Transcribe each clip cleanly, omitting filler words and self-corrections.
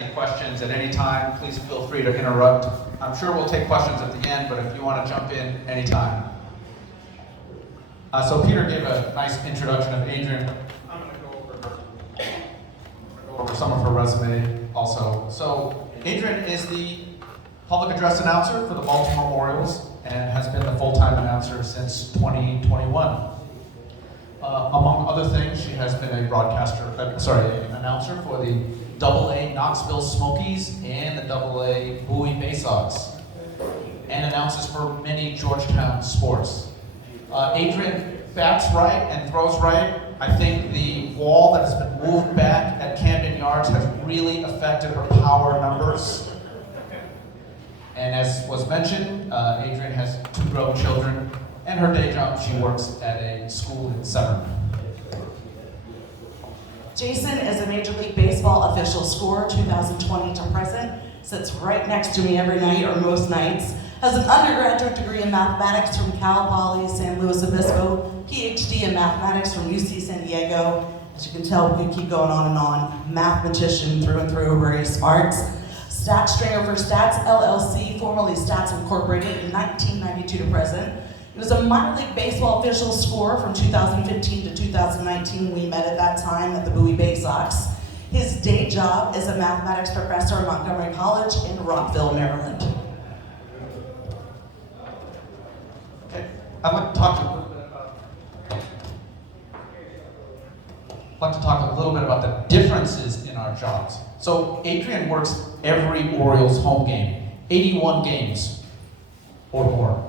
Any questions at any time, please feel free to interrupt. I'm sure we'll take questions at the end, but if you want to jump in anytime. So Peter gave a nice introduction of Adrienne. I'm going to go over some of her resume also. So Adrienne is the public address announcer for the Baltimore Orioles and has been the full-time announcer since 2021. Among other things, she has been a an announcer for the AA Knoxville Smokies and the AA Bowie Bay Sox, and announces for many Georgetown sports. Adrienne bats right and throws right. I think the wall that has been moved back at Camden Yards has really affected her power numbers. And as was mentioned, Adrienne has 2 grown children, and her day job, she works at a school in Severn. Jason is a Major League Baseball official scorer, 2020 to present, sits right next to me every night, or most nights, has an undergraduate degree in mathematics from Cal Poly San Luis Obispo, PhD in mathematics from UC San Diego. As you can tell, we keep going on and on. Mathematician through and through, very smart. Stat stringer for Stats LLC, formerly Stats Incorporated, in 1992 to present. He was a minor league baseball official scorer from 2015 to 2019. We met at that time at the Bowie Bay Sox. His day job is a mathematics professor at Montgomery College in Rockville, Maryland. Okay. I'd like to talk a little bit about the differences in our jobs. So Adrienne works every Orioles home game, 81 games or more.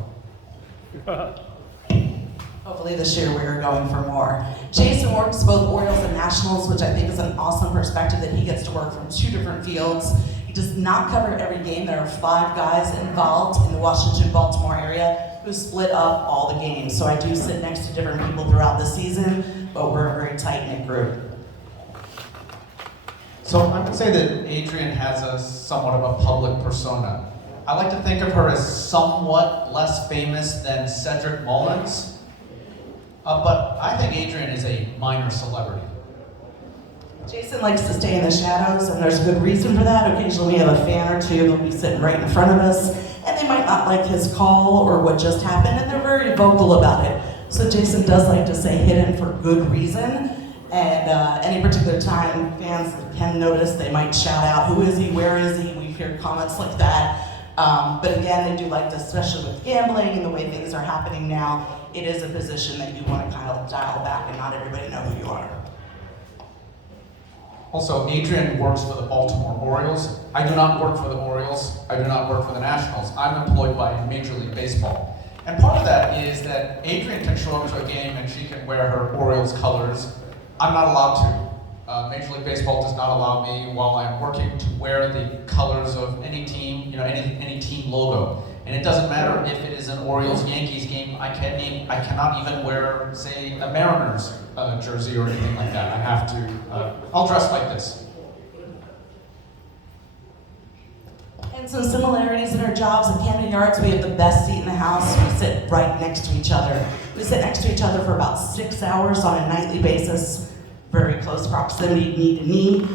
Hopefully this year we're going for more. Jason works both Orioles and Nationals, which I think is an awesome perspective that he gets to work from 2 different fields. He does not cover every game. There are 5 guys involved in the Washington-Baltimore area who split up all the games. So I do sit next to different people throughout the season, but we're a very tight-knit group. So I would say that Adrienne has a somewhat of a public persona. I like to think of her as somewhat less famous than Cedric Mullins, but I think Adrienne is a minor celebrity. Jason likes to stay in the shadows, and there's a good reason for that. Occasionally we have a fan or 2 that'll be sitting right in front of us, and they might not like his call or what just happened, and they're very vocal about it. So Jason does like to stay hidden for good reason, and any particular time fans can notice, they might shout out, "Who is he? Where is he?" We hear comments like that. But again, they do like to, especially with gambling and the way things are happening now, it is a position that you want to kind of dial back and not everybody know who you are. Also, Adrienne works for the Baltimore Orioles. I do not work for the Orioles. I do not work for the Nationals. I'm employed by Major League Baseball. And part of that is that Adrienne can show up to a game and she can wear her Orioles colors. I'm not allowed to. Major League Baseball does not allow me, while I'm working, to wear the colors of any team, any team logo. And it doesn't matter if it is an Orioles-Yankees game. I cannot even wear, say, a Mariners jersey or anything like that. I have to. I'll dress like this. And some similarities in our jobs at Camden Yards. We have the best seat in the house. We sit right next to each other. We sit next to each other for about 6 hours on a nightly basis. Very close proximity, knee to knee.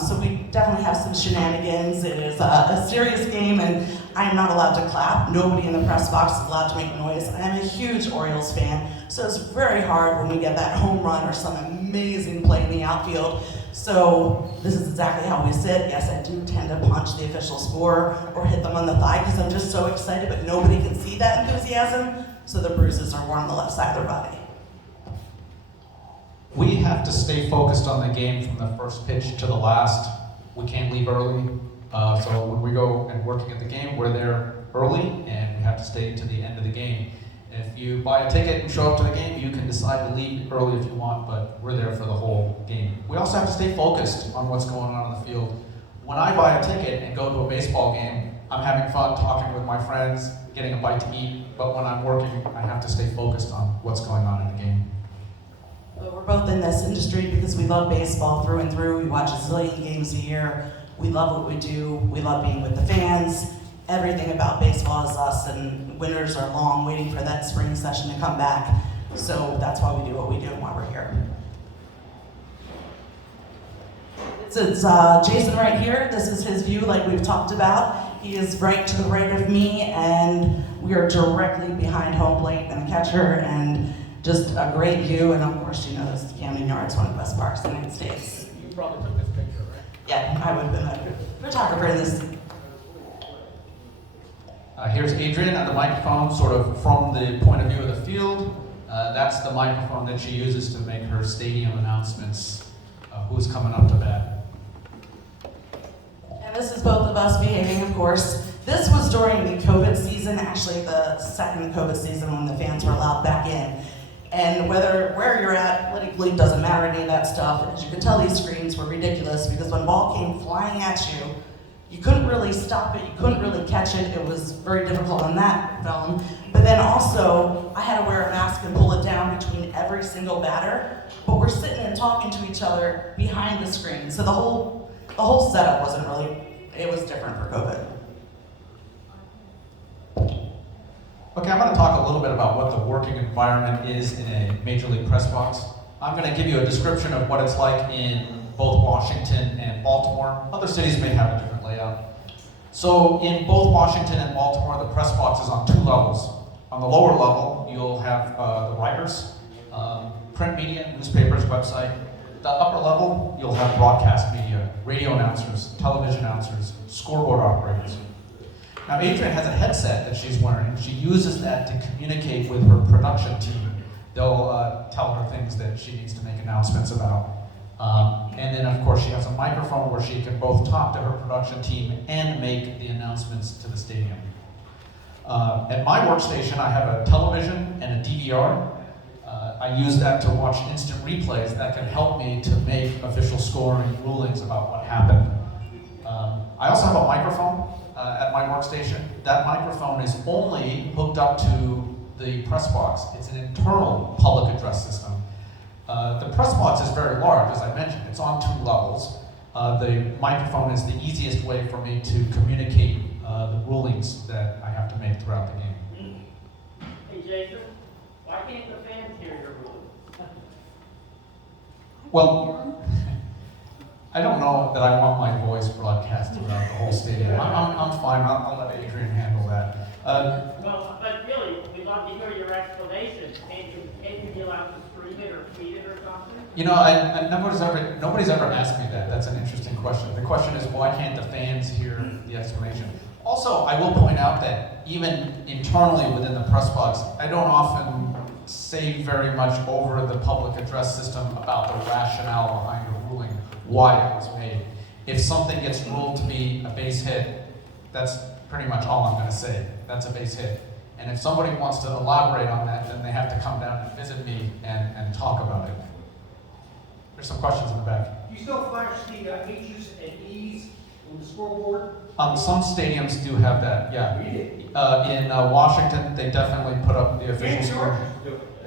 So we definitely have some shenanigans. It is a serious game, and I am not allowed to clap. Nobody in the press box is allowed to make noise. I am a huge Orioles fan, so it's very hard when we get that home run or some amazing play in the outfield. So this is exactly how we sit. Yes, I do tend to punch the official score or hit them on the thigh because I'm just so excited, but nobody can see that enthusiasm, so the bruises are more on the left side of their body. We have to stay focused on the game from the first pitch to the last. We can't leave early. So when we go and working at the game, we're there early and we have to stay to the end of the game. If you buy a ticket and show up to the game, you can decide to leave early if you want, but we're there for the whole game. We also have to stay focused on what's going on in the field. When I buy a ticket and go to a baseball game, I'm having fun talking with my friends, getting a bite to eat, but when I'm working, I have to stay focused on what's going on in the game. We're both in this industry because we love baseball through and through. We watch a zillion games a year. We love what we do. We love being with the fans. Everything about baseball is us, and winters are long, waiting for that spring session to come back. So that's why we do what we do and why we're here. It's Jason right here. This is his view like we've talked about. He is right to the right of me, and we are directly behind home plate and the catcher, and just a great view. And of course, you know, this Camden Yards, one of the best parks in the United States. You probably took this picture, right? Yeah, I would have been a photographer in this. Here's Adrienne at the microphone, sort of from the point of view of the field. That's the microphone that she uses to make her stadium announcements. Who's coming up to bat? And this is both of us behaving, of course. This was during the COVID season, actually the second COVID season when the fans were allowed back in. And where you're at politically doesn't matter, any of that stuff. And as you can tell, these screens were ridiculous because when ball came flying at you, you couldn't really stop it, you couldn't really catch it. It was very difficult on that film. But then also, I had to wear a mask and pull it down between every single batter. But we're sitting and talking to each other behind the screen. So the whole setup wasn't really, it was different for COVID. Okay, I'm going to talk a little bit about what the working environment is in a Major League press box. I'm going to give you a description of what it's like in both Washington and Baltimore. Other cities may have a different layout. So in both Washington and Baltimore, the press box is on two levels. On the lower level, you'll have the writers, print media, newspapers, website. The upper level, you'll have broadcast media, radio announcers, television announcers, scoreboard operators. Now, Adrienne has a headset that she's wearing. She uses that to communicate with her production team. They'll tell her things that she needs to make announcements about. And then, of course, she has a microphone where she can both talk to her production team and make the announcements to the stadium. At my workstation, I have a television and a DVR. I use that to watch instant replays that can help me to make official scoring rulings about what happened. I also have a microphone at my workstation. That microphone is only hooked up to the press box. It's an internal public address system. The press box is very large, as I mentioned. It's on two levels. The microphone is the easiest way for me to communicate the rulings that I have to make throughout the game. Hey Jason, why can't the fans hear your rules? Well, I don't know that I want my voice broadcast throughout the whole stadium. I'm fine. I'll let Adrienne handle that. Well, but really, we'd love to hear your explanation. Can't you be allowed to stream it or tweet it or something? You know, nobody's ever asked me that. That's an interesting question. The question is, why can't the fans hear the explanation? Also, I will point out that even internally within the press box, I don't often say very much over the public address system about the rationale behind a ruling, why it was made. If something gets ruled to be a base hit, that's pretty much all I'm going to say. That's a base hit. And if somebody wants to elaborate on that, then they have to come down and visit me and talk about it. There's some questions in the back. Do you still flash the H's and E's on the scoreboard? Some stadiums do have that, yeah. In Washington, they definitely put up the official score.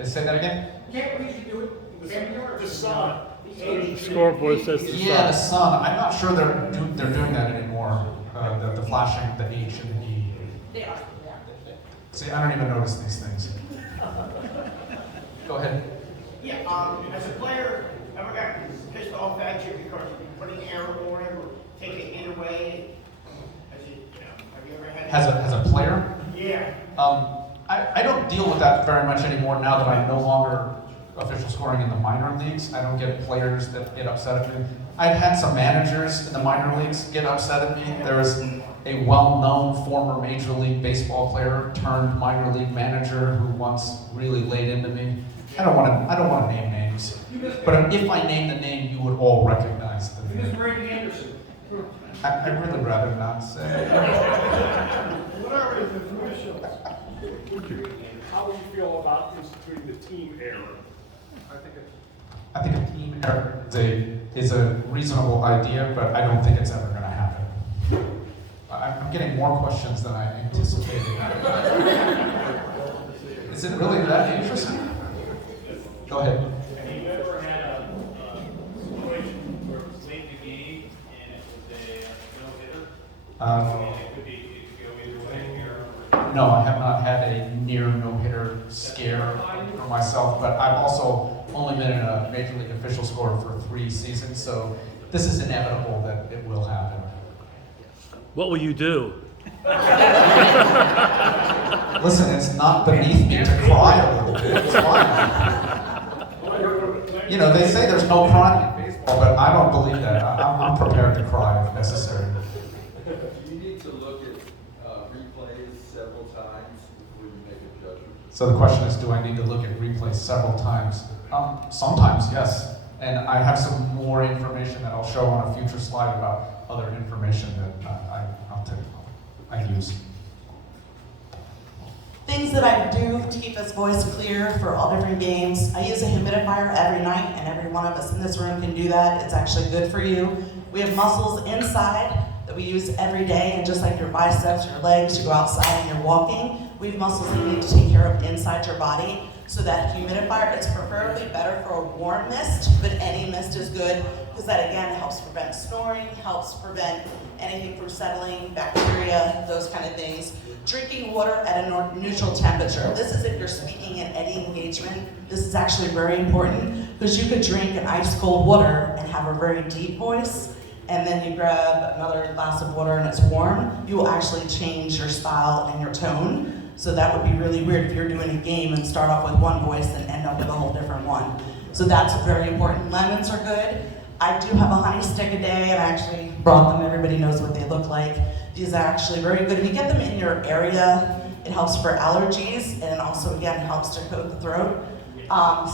Say that again? Can't we used to do it? The sun. The Scoreboard says the Yeah, the sun. sun. I'm not sure they're doing that anymore. The flashing the H and the E. They are. See, I don't even notice these things. Go ahead. Yeah, as a player, ever got pissed off at you because you put an error on it or take it in a way? Have you ever had As a player, Yeah. I don't deal with that very much anymore now that I'm no longer official scoring in the minor leagues. I don't get players that get upset at me. I've had some managers in the minor leagues get upset at me. There was a well-known former Major League Baseball player turned minor league manager who once really laid into me. I don't want to name names, but if I name the name, you would all recognize the Miss name. Brady Anderson. I'd really rather not say. Whatever is the official. How do you feel about instituting the team error? I think a team error is a reasonable idea, but I don't think it's ever going to happen. I'm getting more questions than I anticipated. Is it really that interesting? Go ahead. Have you ever had a situation where it was late in the game and it was a no-hitter? It could go either way here. No, I have not had a near no-hitter scare for myself, but I've also only been in a Major League official score for 3 seasons, so this is inevitable that it will happen. What will you do? Listen, it's not beneath me to cry a little bit. It's fine. You know, they say there's no crying in baseball, but I don't believe that. I'm prepared to cry if necessary. You need to look at replays several times before you make a judgment. So the question is, do I need to look at replays several times? Sometimes, yes. And I have some more information that I'll show on a future slide about other information that I use. Things that I do to keep his voice clear for all different games. I use a humidifier every night, and every one of us in this room can do that. It's actually good for you. We have muscles inside that we use every day, and just like your biceps, your legs, you go outside and you're walking, we have muscles that you need to take care of inside your body. So that humidifier, it's preferably better for a warm mist, but any mist is good, because that again helps prevent snoring, helps prevent anything from settling, bacteria, those kind of things. Drinking water at a neutral temperature. This is if you're speaking at any engagement. This is actually very important, because you could drink an ice cold water and have a very deep voice, and then you grab another glass of water and it's warm, you will actually change your style and your tone. So that would be really weird if you're doing a game and start off with one voice and end up with a whole different one. So that's very important. Lemons are good. I do have a honey stick a day, and I actually brought them. Everybody knows what they look like. These are actually very good. If you get them in your area, it helps for allergies, and it also, again, helps to coat the throat.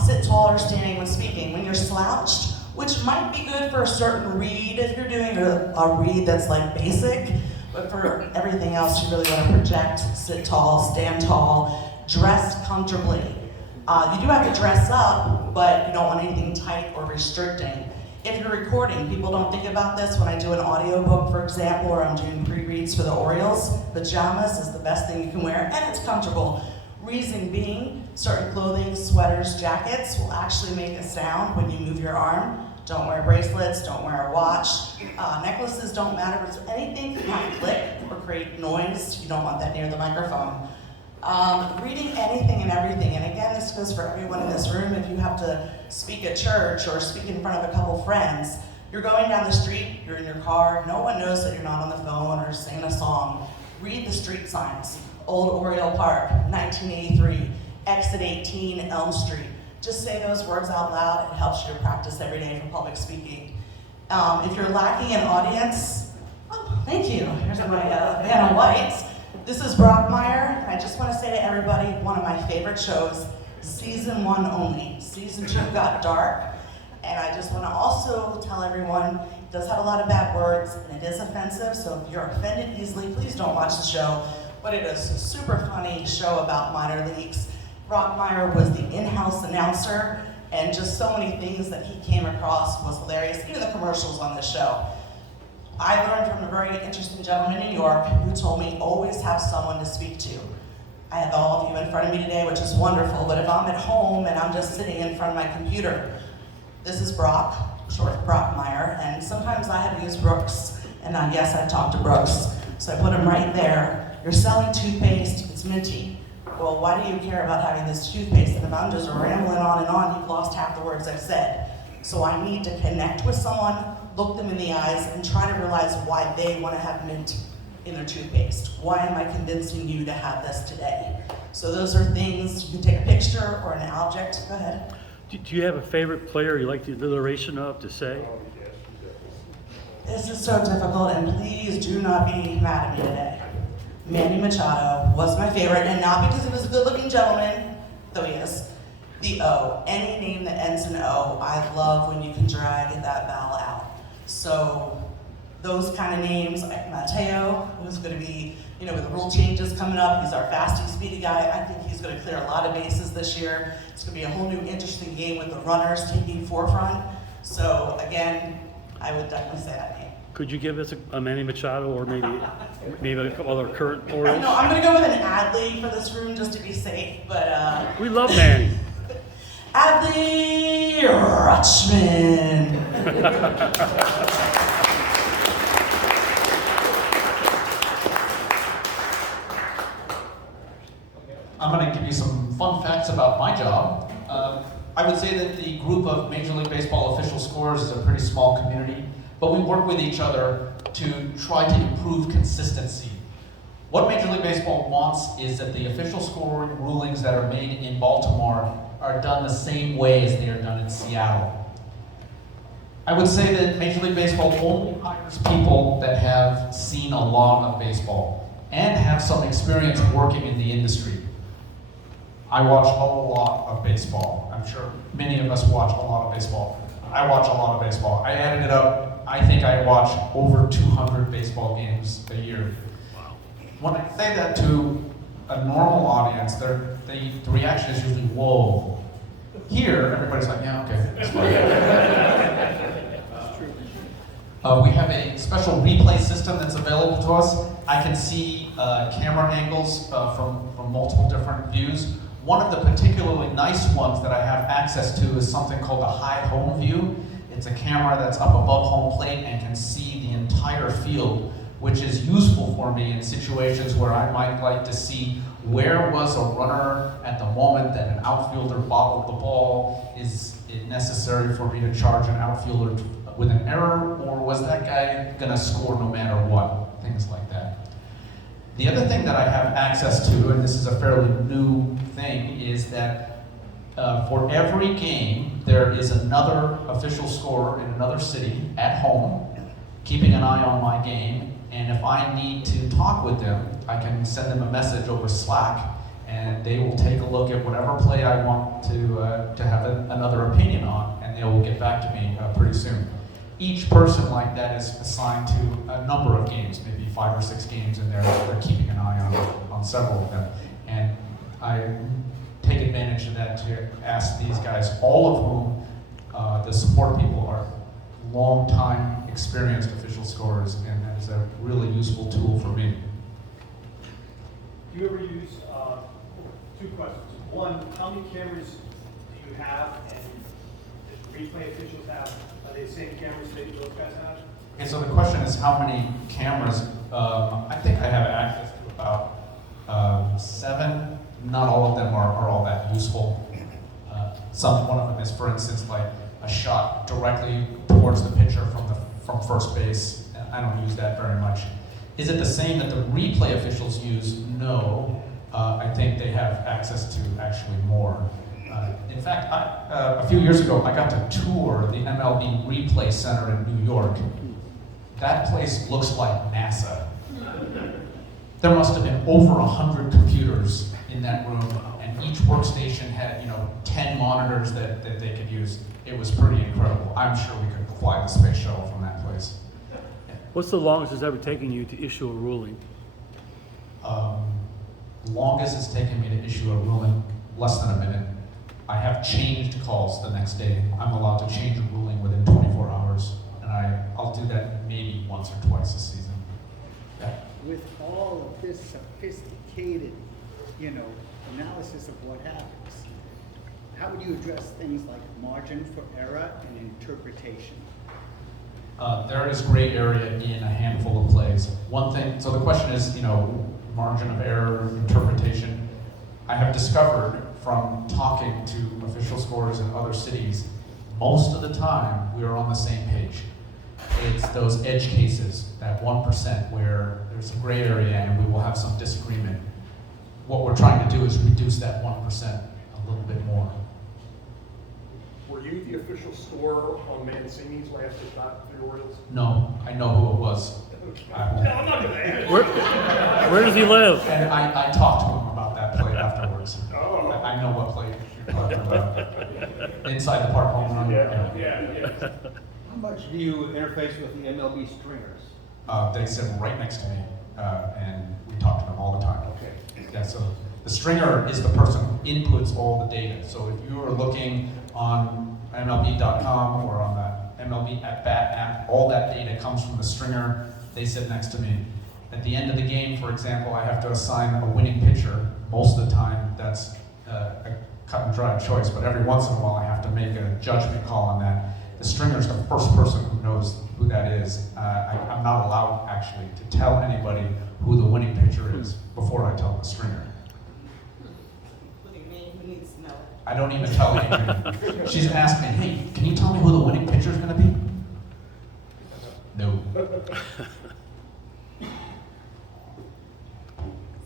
Sit taller standing when speaking. When you're slouched, which might be good for a certain read if you're doing a read that's like basic, but for everything else, you really want to project, sit tall, stand tall, dress comfortably. You do have to dress up, but you don't want anything tight or restricting. If you're recording, people don't think about this when I do an audiobook, for example, or I'm doing pre-reads for the Orioles. Pajamas is the best thing you can wear, and it's comfortable. Reason being, certain clothing, sweaters, jackets will actually make a sound when you move your arm. Don't wear bracelets, don't wear a watch. Necklaces don't matter, but anything that might click or create noise, you don't want that near the microphone. Reading anything and everything, and again, this goes for everyone in this room. If you have to speak at church or speak in front of a couple friends, you're going down the street, you're in your car, no one knows that you're not on the phone or singing a song. Read the street signs. Old Oriole Park, 1983, exit 18, Elm Street. Just say those words out loud. It helps you to practice every day for public speaking. If you're lacking an audience, oh, thank you. Here's my Vanna White. This is Brockmire, and I just want to say to everybody, one of my favorite shows, season 1 only. Season 2 got dark, and I just want to also tell everyone, it does have a lot of bad words, and it is offensive, so if you're offended easily, please don't watch the show. But it is a super funny show about minor leagues. Brockmire was the in-house announcer, and just so many things that he came across was hilarious, even the commercials on this show. I learned from a very interesting gentleman in New York who told me always have someone to speak to. I have all of you in front of me today, which is wonderful, but if I'm at home and I'm just sitting in front of my computer, this is Brock, short for Brockmire, and sometimes I have used Brooks, and yes, I've talked to Brooks, so I put him right there. You're selling toothpaste, it's minty. Well, why do you care about having this toothpaste? And if I'm just rambling on and on, you've lost half the words I've said. So I need to connect with someone, look them in the eyes, and try to realize why they want to have mint in their toothpaste. Why am I convincing you to have this today? So those are things, you can take a picture or an object. Go ahead. Do you have a favorite player you like the alliteration of to say? This is so difficult, and please do not be mad at me today. Manny Machado was my favorite, and not because he was a good-looking gentleman, though he is. The O, any name that ends in O, I love when you can drag that vowel out. So those kind of names, like Mateo, who's going to be, with the rule changes coming up, he's our fasty, speedy guy. I think he's going to clear a lot of bases this year. It's going to be a whole new interesting game with the runners taking forefront. So again, I would definitely say that name. Could you give us a Manny Machado or maybe a couple other current Orioles? No, I'm going to go with an Adley for this room just to be safe, but We love Manny. Adley Rutschman. I'm going to give you some fun facts about my job. I would say that the group of Major League Baseball official scorers is a pretty small community. but we work with each other to try to improve consistency. What Major League Baseball wants is that the official scoring rulings that are made in Baltimore are done the same way as they are done in Seattle. I would say that Major League Baseball only hires people that have seen a lot of baseball and have some experience working in the industry. I watch a lot of baseball. I'm sure many of us watch a lot of baseball. I watch a lot of baseball. I added it up. I think I watch over 200 baseball games a year. When I say that to a normal audience, the reaction is usually, whoa. Here, everybody's like, yeah, okay, that's fine. We have a special replay system that's available to us. I can see camera angles from multiple different views. One of the particularly nice ones that I have access to is something called the high home view. It's a camera that's up above home plate and can see the entire field, which is useful for me in situations where I might like to see where was a runner at the moment that an outfielder bobbled the ball. Is it necessary for me to charge an outfielder with an error, or was that guy gonna score no matter what? Things like that. The other thing that I have access to, and this is a fairly new thing, is that for every game, there is another official scorer in another city at home, keeping an eye on my game, and if I need to talk with them, I can send them a message over Slack, and they will take a look at whatever play I want to have another opinion on, and they will get back to me pretty soon. Each person like that is assigned to a number of games, maybe 5 or 6 games, and they're keeping an eye on several of them. And I take advantage of that to ask these guys, all of whom the support people are long-time experienced official scorers, and that is a really useful tool for me. Do you ever use, 2 questions. One, how many cameras do you have, and does replay officials have? Are they the same cameras that those guys have? Okay, so the question is how many cameras? I think I have access to about 7. Not all of them are all that useful. One of them is, for instance, like a shot directly towards the pitcher from first base. I don't use that very much. Is it the same that the replay officials use? No. I think they have access to actually more. In fact, a few years ago, I got to tour the MLB Replay Center in New York. That place looks like NASA. There must have been over 100 computers in that room, and each workstation had, 10 monitors that they could use. It was pretty incredible. I'm sure we could fly the space shuttle from that place. What's the longest it's ever taken you to issue a ruling? Longest it's taken me to issue a ruling, less than a minute. I have changed calls the next day. I'm allowed to change a ruling within 24 hours, and I'll do that maybe once or twice a season. Yeah. With all of this sophisticated, analysis of what happens, how would you address things like margin for error and interpretation? There is gray area in a handful of plays. One thing, so the question is, margin of error, interpretation. I have discovered from talking to official scorers in other cities, most of the time we are on the same page. It's those edge cases, that 1% where there's some gray area and we will have some disagreement. What we're trying to do is reduce that 1% a little bit more. Were you the official scorer on Mancini's last shot for the Orioles? No, I know who it was. I'm not gonna ask. Where does he live? And I talked to him about that play afterwards. Oh. I know what play you're talking about. Inside the park home run. Yeah. How much do you interface with the MLB stringers? They sit right next to me, and we talk to them all the time. Okay. Yeah, so the stringer is the person who inputs all the data. So if you are looking on MLB.com or on the MLB at-bat app, all that data comes from the stringer. They sit next to me. At the end of the game, for example, I have to assign a winning pitcher. Most of the time, that's a cut and dry choice, but every once in a while, I have to make a judgment call on that. The stringer is the first person who knows who that is. I'm not allowed, actually, to tell anybody who the winning pitcher is before I tell the stringer. Including me, who needs to know it. I don't even tell Adrienne. She's asked me, hey, can you tell me who the winning pitcher is going to be? No.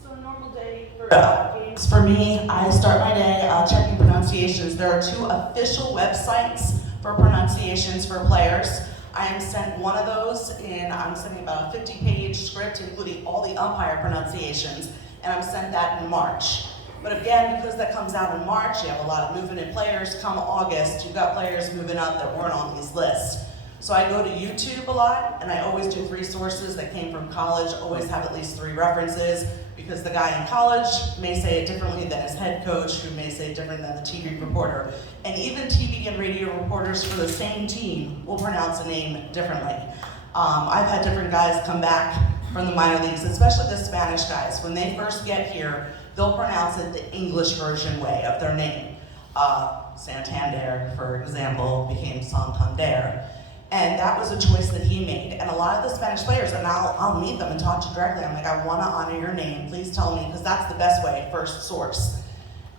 So a normal day for games for me, I start my day checking pronunciations. There are 2 official websites for pronunciations for players. I am sent one of those, and I'm sending about a 50-page script, including all the umpire pronunciations, and I'm sent that in March. But again, because that comes out in March, you have a lot of movement in players. Come August, you've got players moving up that weren't on these lists. So I go to YouTube a lot, and I always do 3 sources that came from college, always have at least 3 references, because the guy in college may say it differently than his head coach, who may say it different than the TV reporter. And even TV and radio reporters for the same team will pronounce a name differently. I've had different guys come back from the minor leagues, especially the Spanish guys. When they first get here, they'll pronounce it the English version way of their name. Santander, for example, became Santander. And that was a choice that he made. And a lot of the Spanish players, and I'll meet them and talk to you directly. I'm like, I want to honor your name. Please tell me, because that's the best way, first source.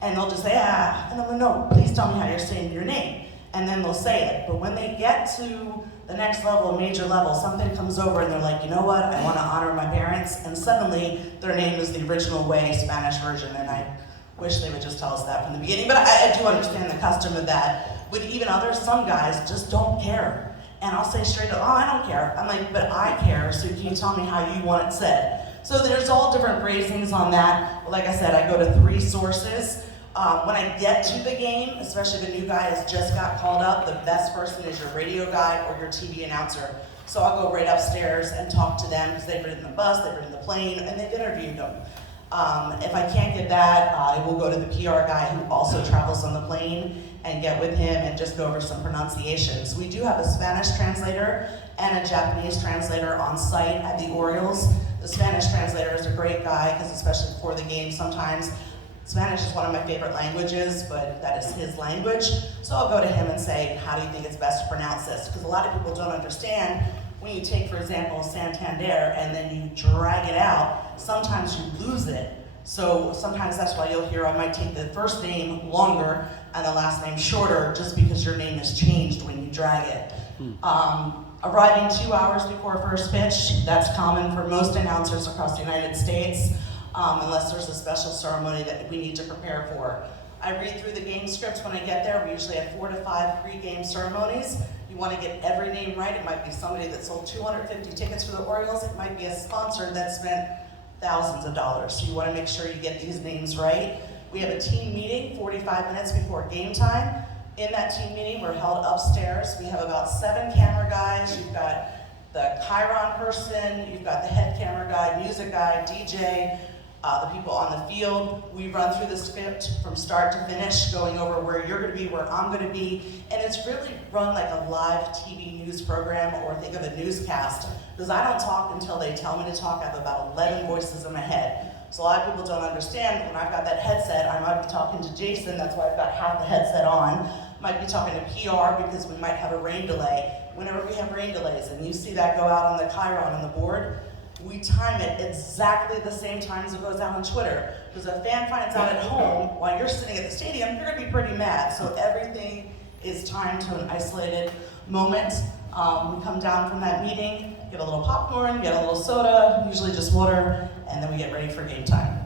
And they'll just say, And I'm like, no, please tell me how you're saying your name. And then they'll say it. But when they get to the next level, major level, something comes over and they're like, you know what? I want to honor my parents. And suddenly their name is the original way, Spanish version. And I wish they would just tell us that from the beginning. But I do understand the custom of that. With even others, some guys just don't care. And I'll say straight up, I don't care. I'm like, but I care, so can you tell me how you want it said? So there's all different phrasings on that. But like I said, I go to 3 sources. When I get to the game, especially the new guy has just got called up, the best person is your radio guy or your TV announcer. So I'll go right upstairs and talk to them because they've ridden the bus, they've ridden the plane, and they've interviewed them. If I can't get that, I will go to the PR guy who also travels on the plane and get with him and just go over some pronunciations. We do have a Spanish translator and a Japanese translator on site at the Orioles. The Spanish translator is a great guy because especially before the game sometimes, Spanish is one of my favorite languages, but that is his language. So I'll go to him and say, how do you think it's best to pronounce this? Because a lot of people don't understand when you take, for example, Santander and then you drag it out, sometimes you lose it. So sometimes that's why you'll hear I might take the first name longer and the last name shorter just because your name has changed when you drag it. Arriving 2 hours before first pitch, that's common for most announcers across the United States, unless there's a special ceremony that we need to prepare for. I read through the game scripts when I get there. We usually have 4 to 5 pre-game ceremonies. You want to get every name right. It might be somebody that sold 250 tickets for the Orioles. It might be a sponsor that spent thousands of dollars. So you want to make sure you get these names right. We have a team meeting 45 minutes before game time. In that team meeting, we're held upstairs. We have about 7 camera guys. You've got the Chiron person, you've got the head camera guy, music guy, DJ, the people on the field. We run through the script from start to finish, going over where you're going to be, where I'm going to be, and it's really run like a live TV news program, or think of a newscast, because I don't talk until they tell me to talk. I have about 11 voices in my head. So a lot of people don't understand, when I've got that headset, I might be talking to Jason, that's why I've got half the headset on. Might be talking to PR because we might have a rain delay. Whenever we have rain delays and you see that go out on the Chiron on the board, we time it exactly the same time as it goes out on Twitter. Because if a fan finds out at home while you're sitting at the stadium, you're gonna be pretty mad. So everything is timed to an isolated moment. We come down from that meeting, get a little popcorn, get a little soda, usually just water, and then we get ready for game time.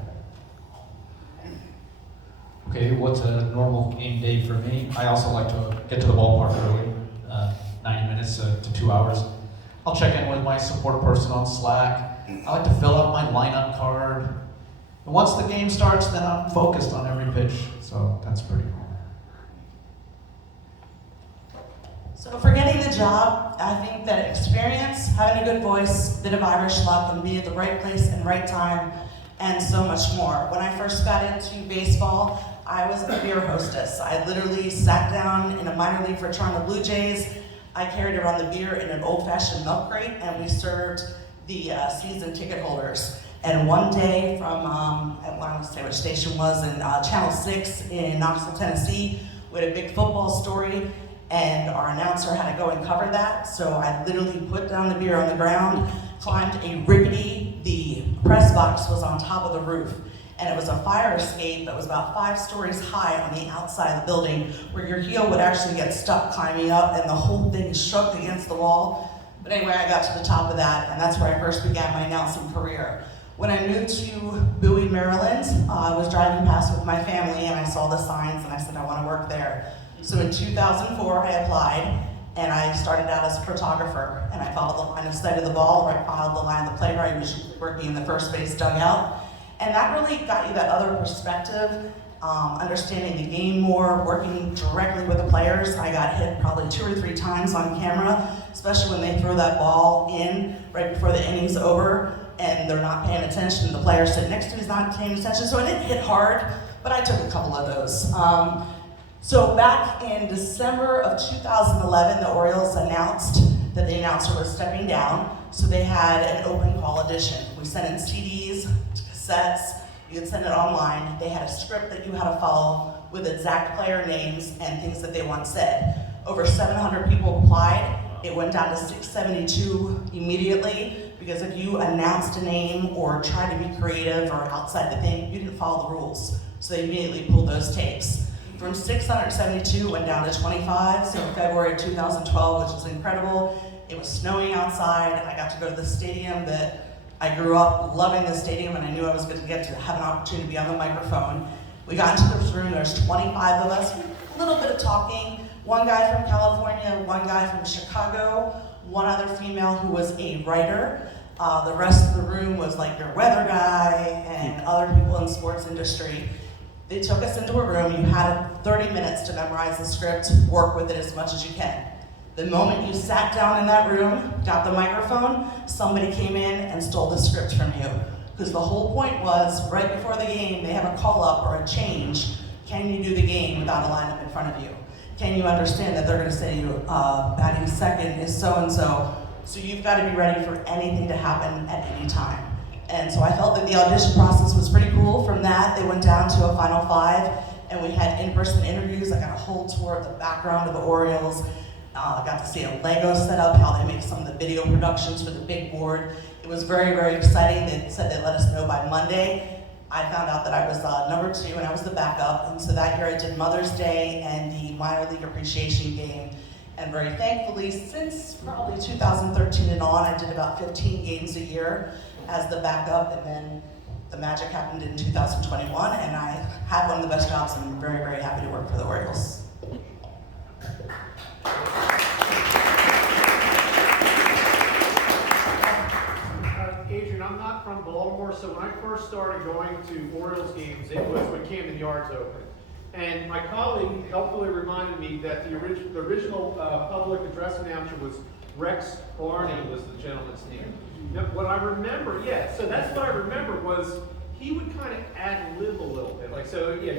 Okay, what's a normal game day for me? I also like to get to the ballpark early, 90 minutes to 2 hours. I'll check in with my support person on Slack. I like to fill out my lineup card. And once the game starts, then I'm focused on every pitch. So that's pretty cool. So for getting the job, I think that experience, having a good voice, a bit of Irish luck, and being at the right place and right time, and so much more. When I first got into baseball, I was a beer hostess. I literally sat down in a minor league for Toronto Blue Jays. I carried around the beer in an old-fashioned milk crate, and we served the season ticket holders. And one day from, I want to say which station it was, in Channel 6 in Knoxville, Tennessee, we had a big football story, and our announcer had to go and cover that. So I literally put down the beer on the ground, climbed a rickety, the press box was on top of the roof. And it was a fire escape that was about 5 stories high on the outside of the building, where your heel would actually get stuck climbing up and the whole thing shook against the wall. But anyway, I got to the top of that, and that's where I first began my announcing career. When I moved to Bowie, Maryland, I was driving past with my family, and I saw the signs, and I said, I want to work there. So in 2004, I applied, and I started out as a photographer, and I followed the line of sight of the ball, or I followed the line of the play where I was working in the first base dugout. And that really got you that other perspective, understanding the game more, working directly with the players. I got hit probably 2 or 3 times on camera, especially when they throw that ball in right before the inning's over, and they're not paying attention. The player sitting next to me is not paying attention, so I didn't hit hard, but I took a couple of those. So back in December of 2011, the Orioles announced that the announcer was stepping down, so they had an open call audition. We sent in CDs, cassettes, you could send it online. They had a script that you had to follow with exact player names and things that they once said. Over 700 people applied. It went down to 672 immediately, because if you announced a name or tried to be creative or outside the thing, you didn't follow the rules. So they immediately pulled those tapes. From 672, went down to 25, so February of 2012, which was incredible. It was snowing outside. I got to go to the stadium that I grew up loving the stadium, and I knew I was going to get to have an opportunity to be on the microphone. We got into this room, there's 25 of us, a little bit of talking. One guy from California, one guy from Chicago, one other female who was a writer. The rest of the room was like your weather guy and other people in the sports industry. They took us into a room. You had 30 minutes to memorize the script, work with it as much as you can. The moment you sat down in that room, got the microphone, somebody came in and stole the script from you. Because the whole point was, right before the game, they have a call-up or a change. Can you do the game without a lineup in front of you? Can you understand that they're going to say to you, batting second is so-and-so, so you've got to be ready for anything to happen at any time. And so I felt that the audition process was pretty cool. From that, they went down to a final 5, and we had in-person interviews. I got a whole tour of the background of the Orioles. I got to see a Lego setup, how they make some of the video productions for the big board. It was very, very exciting. They said they'd let us know by Monday. I found out that I was number 2, and I was the backup. And so that year I did Mother's Day and the minor league appreciation game. And very thankfully, since probably 2013 and on, I did about 15 games a year as the backup, and then the magic happened in 2021, and I had one of the best jobs, and I'm very, very happy to work for the Orioles. Adrienne, I'm not from Baltimore, so when I first started going to Orioles games, it was when Camden Yards opened. And my colleague helpfully reminded me that the original public address announcer was Rex Barney was the gentleman's name. Now, what I remember, so that's what I remember was he would kind of ad-lib a little bit. Like, so yeah,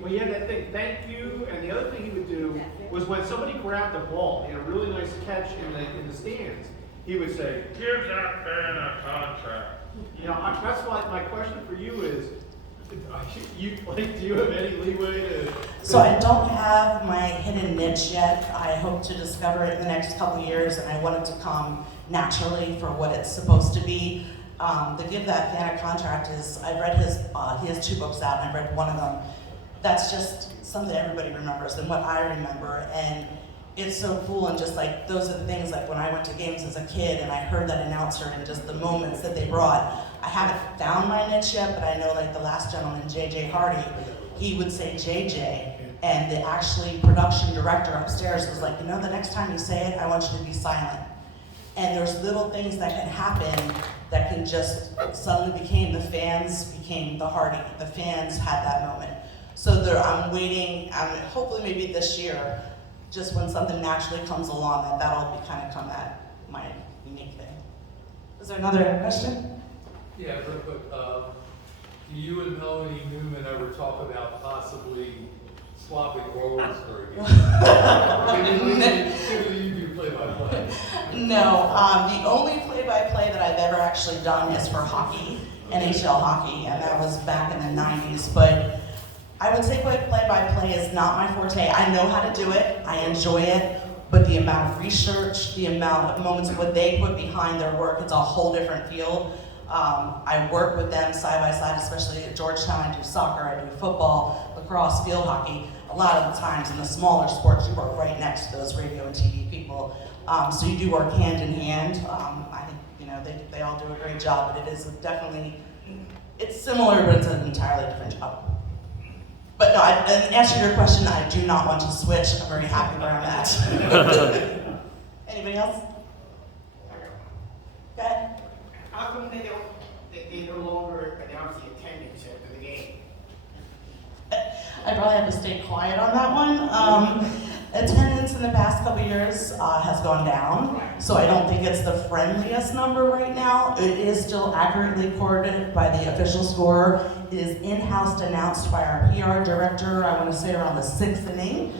when he had that thing, thank you, and the other thing he would do was when somebody grabbed the ball, he had a really nice catch in the stands, he would say, give that man a contract. You know, that's why my question for you is, do you have any leeway to? So I don't have my hidden niche yet. I hope to discover it in the next couple years, and I want it to come naturally for what it's supposed to be. The Give That Fan a Contract is, I've read he has 2 books out, and I've read one of them. That's just something everybody remembers and what I remember, and it's so cool. And just like, those are the things, like when I went to games as a kid and I heard that announcer and just the moments that they brought. I haven't found my niche yet, but I know, like the last gentleman, JJ Hardy, he would say JJ, and the actually production director upstairs was like, you know, the next time you say it, I want you to be silent. And there's little things that can happen that can just suddenly became the Hardy. The fans had that moment. So I'm waiting, hopefully maybe this year, just when something naturally comes along, that'll be kind of come at my unique thing. Is there another question? Yeah, real quick. Do you and Melanie Newman ever talk about possibly swapping roles for a game? Typically, you do play-by-play. No, the only play-by-play that I've ever actually done is for hockey, NHL hockey, and that was back in the 90s. But I would say play-by-play is not my forte. I know how to do it. I enjoy it. But the amount of research, the amount of moments of what they put behind their work, it's a whole different field. I work with them side by side, especially at Georgetown. I do soccer, I do football, lacrosse, field hockey. A lot of the times in the smaller sports, you are right next to those radio and TV people. So you do work hand in hand. I think, they all do a great job, but it is definitely, it's similar, but it's an entirely different job. But no, in answer to your question, I do not want to switch. I'm very happy where I'm at. Anybody else? Go ahead. How come they no longer announce the attendance after the game? I probably have to stay quiet on that one. Attendance in the past couple years has gone down, so I don't think it's the friendliest number right now. It is still accurately recorded by the official scorer. It is in-house announced by our PR director, I want to say around the 6th inning.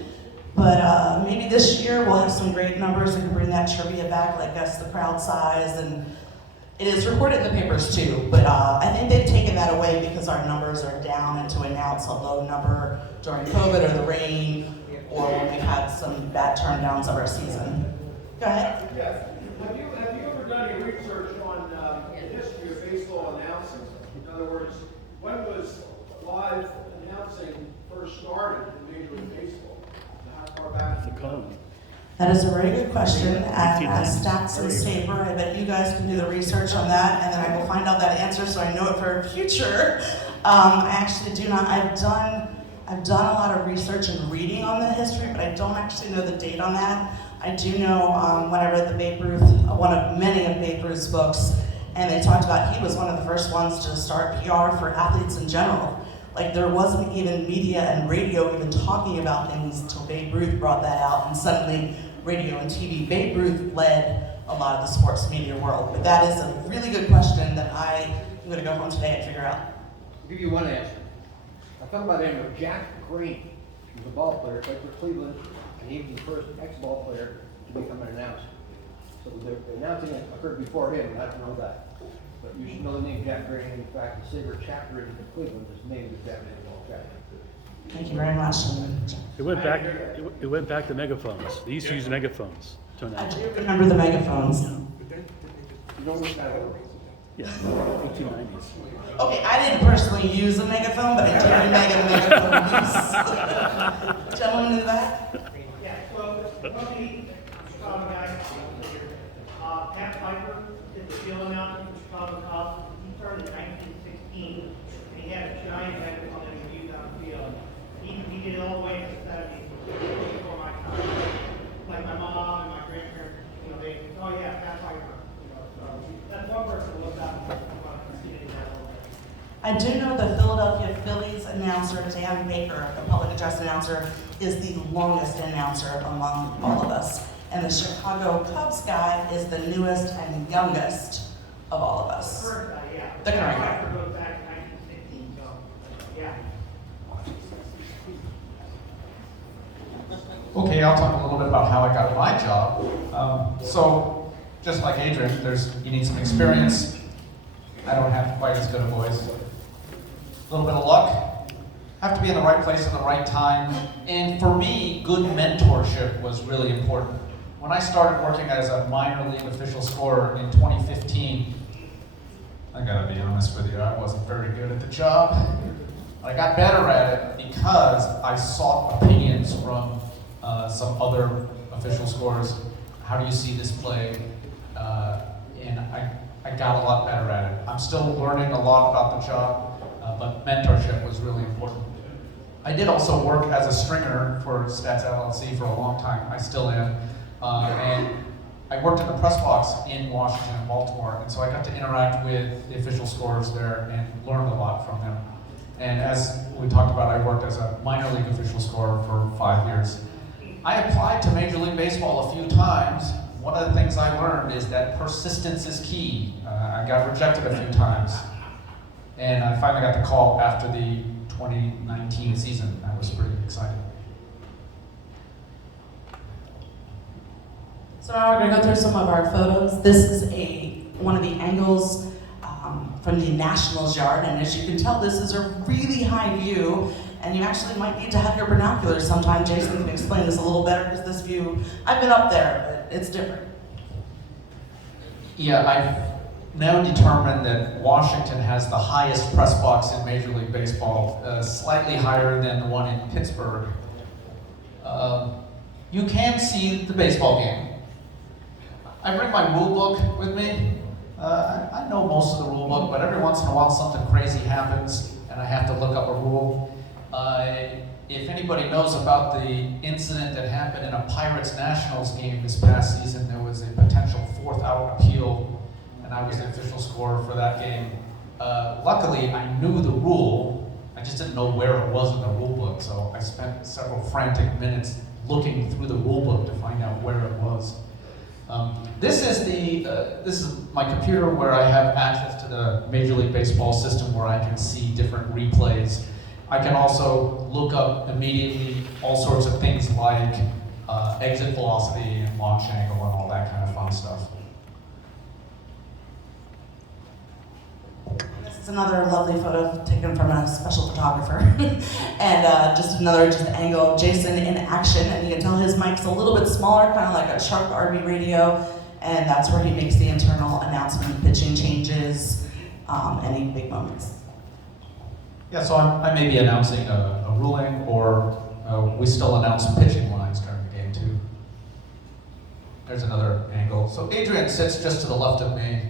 But maybe this year we'll have some great numbers and can bring that trivia back, like guess the crowd size, and it is reported in the papers too, but I think they've taken that away because our numbers are down, and to announce a low number during COVID or the rain, or when we've had some bad turndowns of our season. Go ahead. Yes. Have you ever done any research on the history of baseball announcing? In other words, when was live announcing first started in Major League Baseball? How far back? The cone. That is a very good question. At Stats and SABR, I bet you guys can do the research on that, and then I will find out that answer so I know it for future. I actually do not. I've done a lot of research and reading on the history, but I don't actually know the date on that. I do know when I read the Babe Ruth, one of many of Babe Ruth's books, and they talked about he was one of the first ones to start PR for athletes in general. Like, there wasn't even media and radio even talking about things until Babe Ruth brought that out, and suddenly radio and TV. Babe Ruth led a lot of the sports media world, but that is a really good question that I'm going to go home today and figure out. I'll give you one answer. I thought about him with Jack Green. He was a ball player, played for Cleveland, and he was the first ex-ball player to become an announcer. So the announcing occurred before him, and I don't know that. But you should know the name Jack Green. In fact, the SABR chapter in Cleveland is named as Jack Green. Thank you very much. It went back. It went back to megaphones. They used to use megaphones to I announce. do remember the megaphones. You know what that is? Yeah, 1890s. Okay, I didn't personally use a megaphone, but I did megaphone use. Gentleman in the back? Yeah, well, one of the Chicago guys, Pat Piper did the field announcement for Chicago Cubs. He started in 1916, and he had a giant megaphone that he used on the field. He did it all the way to the 70s, before my time. Like my mom and my grandparents, they, oh yeah, Pat Piper. So that's one person to look up. I do know the Philadelphia Phillies announcer, Dan Baker, the public address announcer, is the longest announcer among all of us. And the Chicago Cubs guy is the newest and youngest of all of us. The current guy, yeah. The current guy. Piper goes back to 1916, so, yeah. Okay, I'll talk a little bit about how I got my job. So, just like Adrienne, you need some experience. I don't have quite as good a voice. A little bit of luck. Have to be in the right place at the right time. And for me, good mentorship was really important. When I started working as a minor league official scorer in 2015, I gotta be honest with you, I wasn't very good at the job. I got better at it because I sought opinions from some other official scorers. How do you see this play? And I got a lot better at it. I'm still learning a lot about the job, but mentorship was really important. I did also work as a stringer for Stats LLC for a long time. I still am. And I worked in the press box in Washington and Baltimore, and so I got to interact with the official scorers there and learned a lot from them. And as we talked about, I worked as a minor league official scorer for 5 years. I applied to Major League Baseball a few times. One of the things I learned is that persistence is key. I got rejected a few times. And I finally got the call after the 2019 season. I was pretty excited. So now we're going to go through some of our photos. This is one of the angles from the Nationals yard, and as you can tell, this is a really high view, and you actually might need to have your binoculars sometime. Jason can explain this a little better, because this view, I've been up there, but it's different. Yeah, I've now determined that Washington has the highest press box in Major League Baseball, slightly higher than the one in Pittsburgh. You can see the baseball game. I bring my rule book with me. I know most of the rule book, but every once in a while something crazy happens and I have to look up a rule. If anybody knows about the incident that happened in a Pirates Nationals game this past season, there was a potential 4th out appeal, and I was the official scorer for that game. Luckily, I knew the rule, I just didn't know where it was in the rule book, so I spent several frantic minutes looking through the rule book to find out where it was. This is my computer where I have access to the Major League Baseball system where I can see different replays. I can also look up immediately all sorts of things like exit velocity and launch angle and all that kind of fun stuff. This is another lovely photo taken from a special photographer. And just another angle of Jason in action. And you can tell his mic's a little bit smaller, kind of like a Shark RV radio. And that's where he makes the internal announcement, pitching changes, any big moments. Yeah, so I may be announcing a ruling, or we still announce pitching lines during the game too. There's another angle. So Adrienne sits just to the left of me.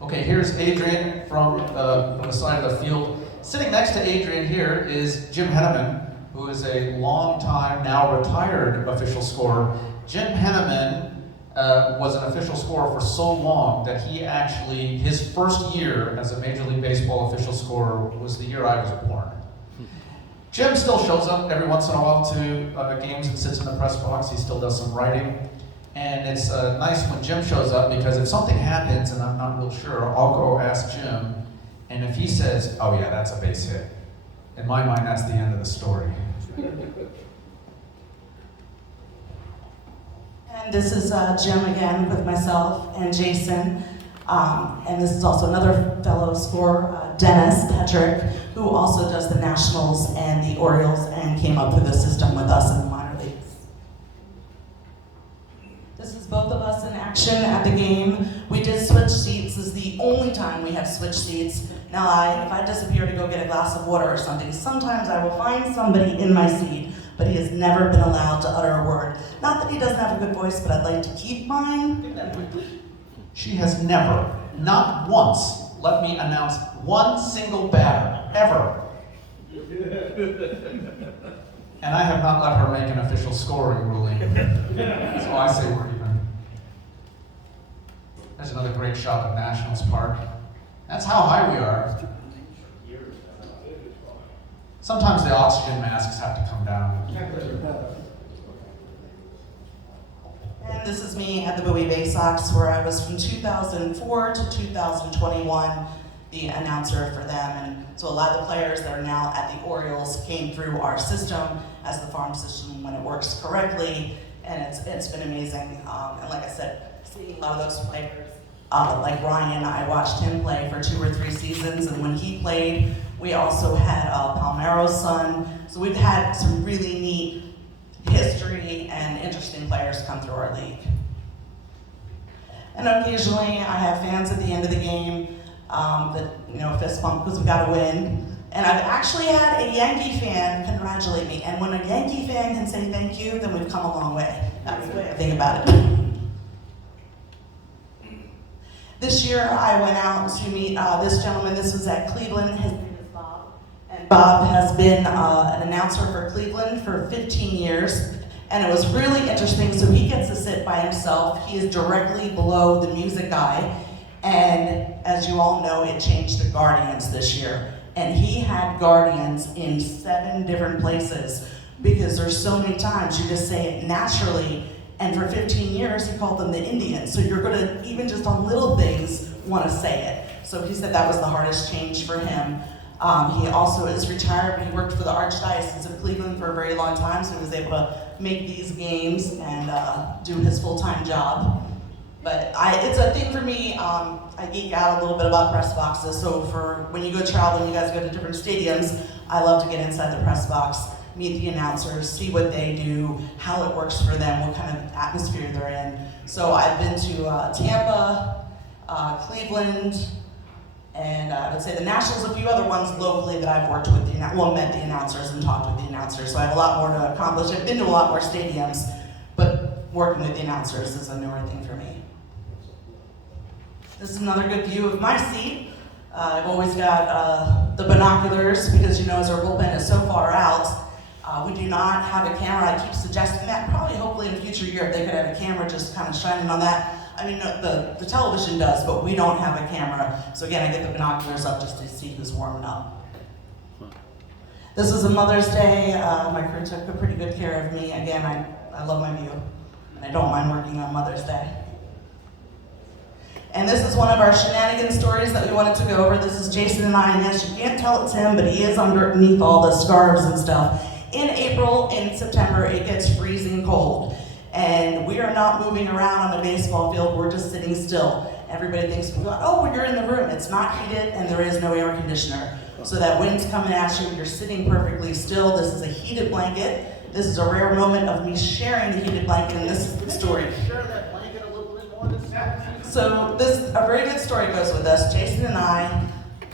Okay, here's Adrienne from the side of the field. Sitting next to Adrienne here is Jim Henneman, who is a long-time, now retired official scorer. Jim Henneman was an official scorer for so long that he actually, his first year as a Major League Baseball official scorer was the year I was born. Jim still shows up every once in a while to games and sits in the press box. He still does some writing. And it's nice when Jim shows up, because if something happens and I'm not real sure, I'll go ask Jim, and if he says, oh yeah, that's a base hit, in my mind, that's the end of the story. And this is Jim again with myself and Jason. And this is also another fellow scorer, Dennis Petrick, who also does the Nationals and the Orioles and came up through the system with us in the minor leagues. This is both of us in action at the game. We did switch seats. This is the only time we have switched seats. Now, if I disappear to go get a glass of water or something, sometimes I will find somebody in my seat, but he has never been allowed to utter a word. Not that he doesn't have a good voice, but I'd like to keep mine. She has never, not once, let me announce one single batter, ever. And I have not let her make an official scoring ruling. So I say we're even. There's another great shot of Nationals Park. That's how high we are. Sometimes the oxygen masks have to come down. And this is me at the Bowie Bay Sox, where I was from 2004 to 2021, the announcer for them. And so a lot of the players that are now at the Orioles came through our system as the farm system when it works correctly. And it's been amazing. And like I said, seeing a lot of those players, like Ryan, I watched him play for 2 or 3 seasons. And when he played, we also had Palmero's son. So we've had some really neat history and interesting players come through our league. And occasionally I have fans at the end of the game that fist bump because we got to win. And I've actually had a Yankee fan congratulate me. And when a Yankee fan can say thank you, then we've come a long way. That's the way I think about it. This year I went out to meet this gentleman. This was at Cleveland. His name is Bob. And Bob has been an announcer for Cleveland for 15 years. And it was really interesting. So he gets to sit by himself. He is directly below the music guy. And as you all know, it changed to Guardians this year. And he had Guardians in 7 different places because there's so many times you just say it naturally. And for 15 years, he called them the Indians. So you're gonna, even just on little things, wanna say it. So he said that was the hardest change for him. He also is retired, but he worked for the Archdiocese of Cleveland for a very long time, so he was able to make these games and do his full-time job. But it's a thing for me. I geek out a little bit about press boxes. So for when you go traveling, you guys go to different stadiums, I love to get inside the press box, meet the announcers, see what they do, how it works for them, what kind of atmosphere they're in. So I've been to Tampa, Cleveland, And I would say the Nationals, a few other ones locally that I've worked with, met the announcers and talked with the announcers. So I have a lot more to accomplish. I've been to a lot more stadiums, but working with the announcers is a newer thing for me. This is another good view of my seat. I've always got the binoculars because as our bullpen is so far out, we do not have a camera. I keep suggesting that. Probably, hopefully in a future year, they could have a camera just kind of shining on that. I mean, the television does, but we don't have a camera. So again, I get the binoculars up just to see who's warming up. This is a Mother's Day. My crew took a pretty good care of me. Again, I love my view, and I don't mind working on Mother's Day. And this is one of our shenanigan stories that we wanted to go over. This is Jason and I, and yes, you can't tell it's him, but he is underneath all the scarves and stuff. In April, in September, it gets freezing cold. And we are not moving around on a baseball field, we're just sitting still. Everybody thinks, oh, you're in the room. It's not heated and there is no air conditioner. So that wind's coming at you, you're sitting perfectly still. This is a heated blanket. This is a rare moment of me sharing the heated blanket, and this is the story. Share that blanket a little bit more this time. So a very good story goes with us. Jason and I,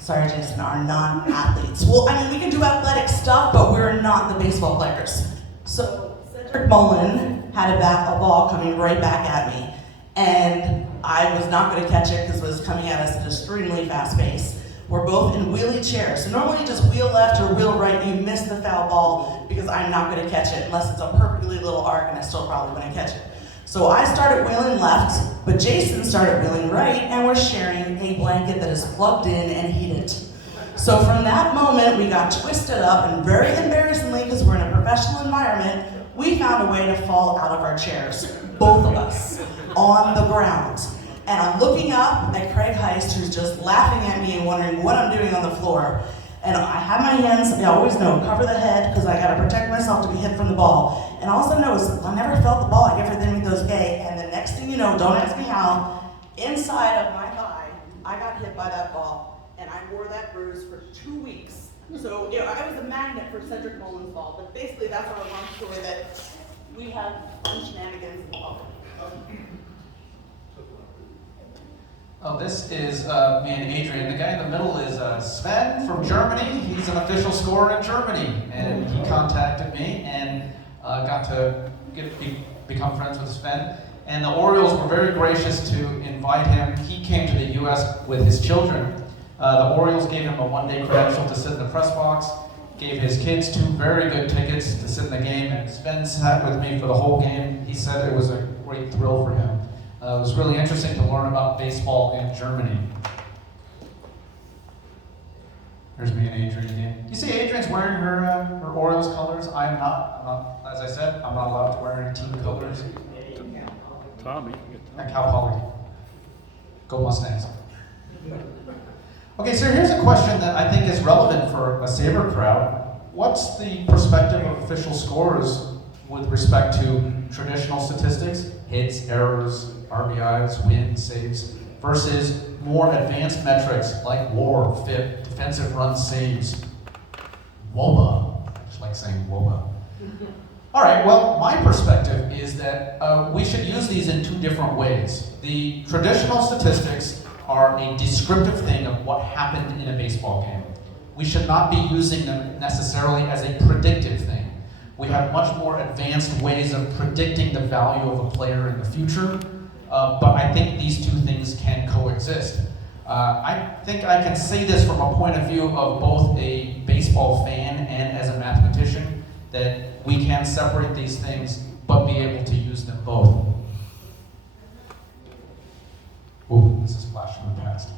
are non-athletes. Well, I mean, we can do athletic stuff, but we're not the baseball players. So Cedric Mullen had a ball coming right back at me, and I was not going to catch it because it was coming at us at an extremely fast pace. We're both in wheelie chairs, so normally you just wheel left or wheel right, you miss the foul ball because I'm not going to catch it unless it's a perfectly little arc, and I still probably wouldn't catch it. So I started wheeling left, but Jason started wheeling right, and we're sharing a blanket that is plugged in and heated. So from that moment, we got twisted up, and very embarrassingly, because we're in a professional environment, we found a way to fall out of our chairs, both of us, on the ground. And I'm looking up at Craig Heist, who's just laughing at me and wondering what I'm doing on the floor. And I have my hands, I always know, cover the head, because I gotta protect myself to be hit from the ball. And all of a sudden I was, I never felt the ball, I guess everything goes gay. And the next thing you know, don't ask me how, inside of my thigh, I got hit by that ball, and I wore that bruise for 2 weeks. So I was a magnet for Cedric Mullen's ball, but basically that's our long story that we have fun shenanigans involved. Oh, this is me and Adrienne. The guy in the middle is Sven from Germany. He's an official scorer in Germany, and he contacted me and got to become friends with Sven. And the Orioles were very gracious to invite him. He came to the U.S. with his children. The Orioles gave him a one-day credential to sit in the press box, gave his kids 2 very good tickets to sit in the game, and Sven sat with me for the whole game. He said it was a great thrill for him. It was really interesting to learn about baseball in Germany. There's me and Adrienne again. You see Adrienne's wearing her Orioles colors. I'm not, as I said, I'm not allowed to wear any team colors. Tommy. And Cal Poly. Go Mustangs. Okay, so here's a question that I think is relevant for a SABR crowd. What's the perspective of official scorers with respect to traditional statistics, hits, errors, RBIs, wins, saves, versus more advanced metrics like WAR, FIP, defensive run saves, WOBA? I just like saying WOBA. All right, well, my perspective is that we should use these in 2 different ways. The traditional statistics are a descriptive thing of what happened in a baseball game. We should not be using them necessarily as a predictive thing. We have much more advanced ways of predicting the value of a player in the future, but I think these 2 things can coexist. I think I can say this from a point of view of both a baseball fan and as a mathematician, that we can separate these things, but be able to use them both. Ooh, this is a flash from the past.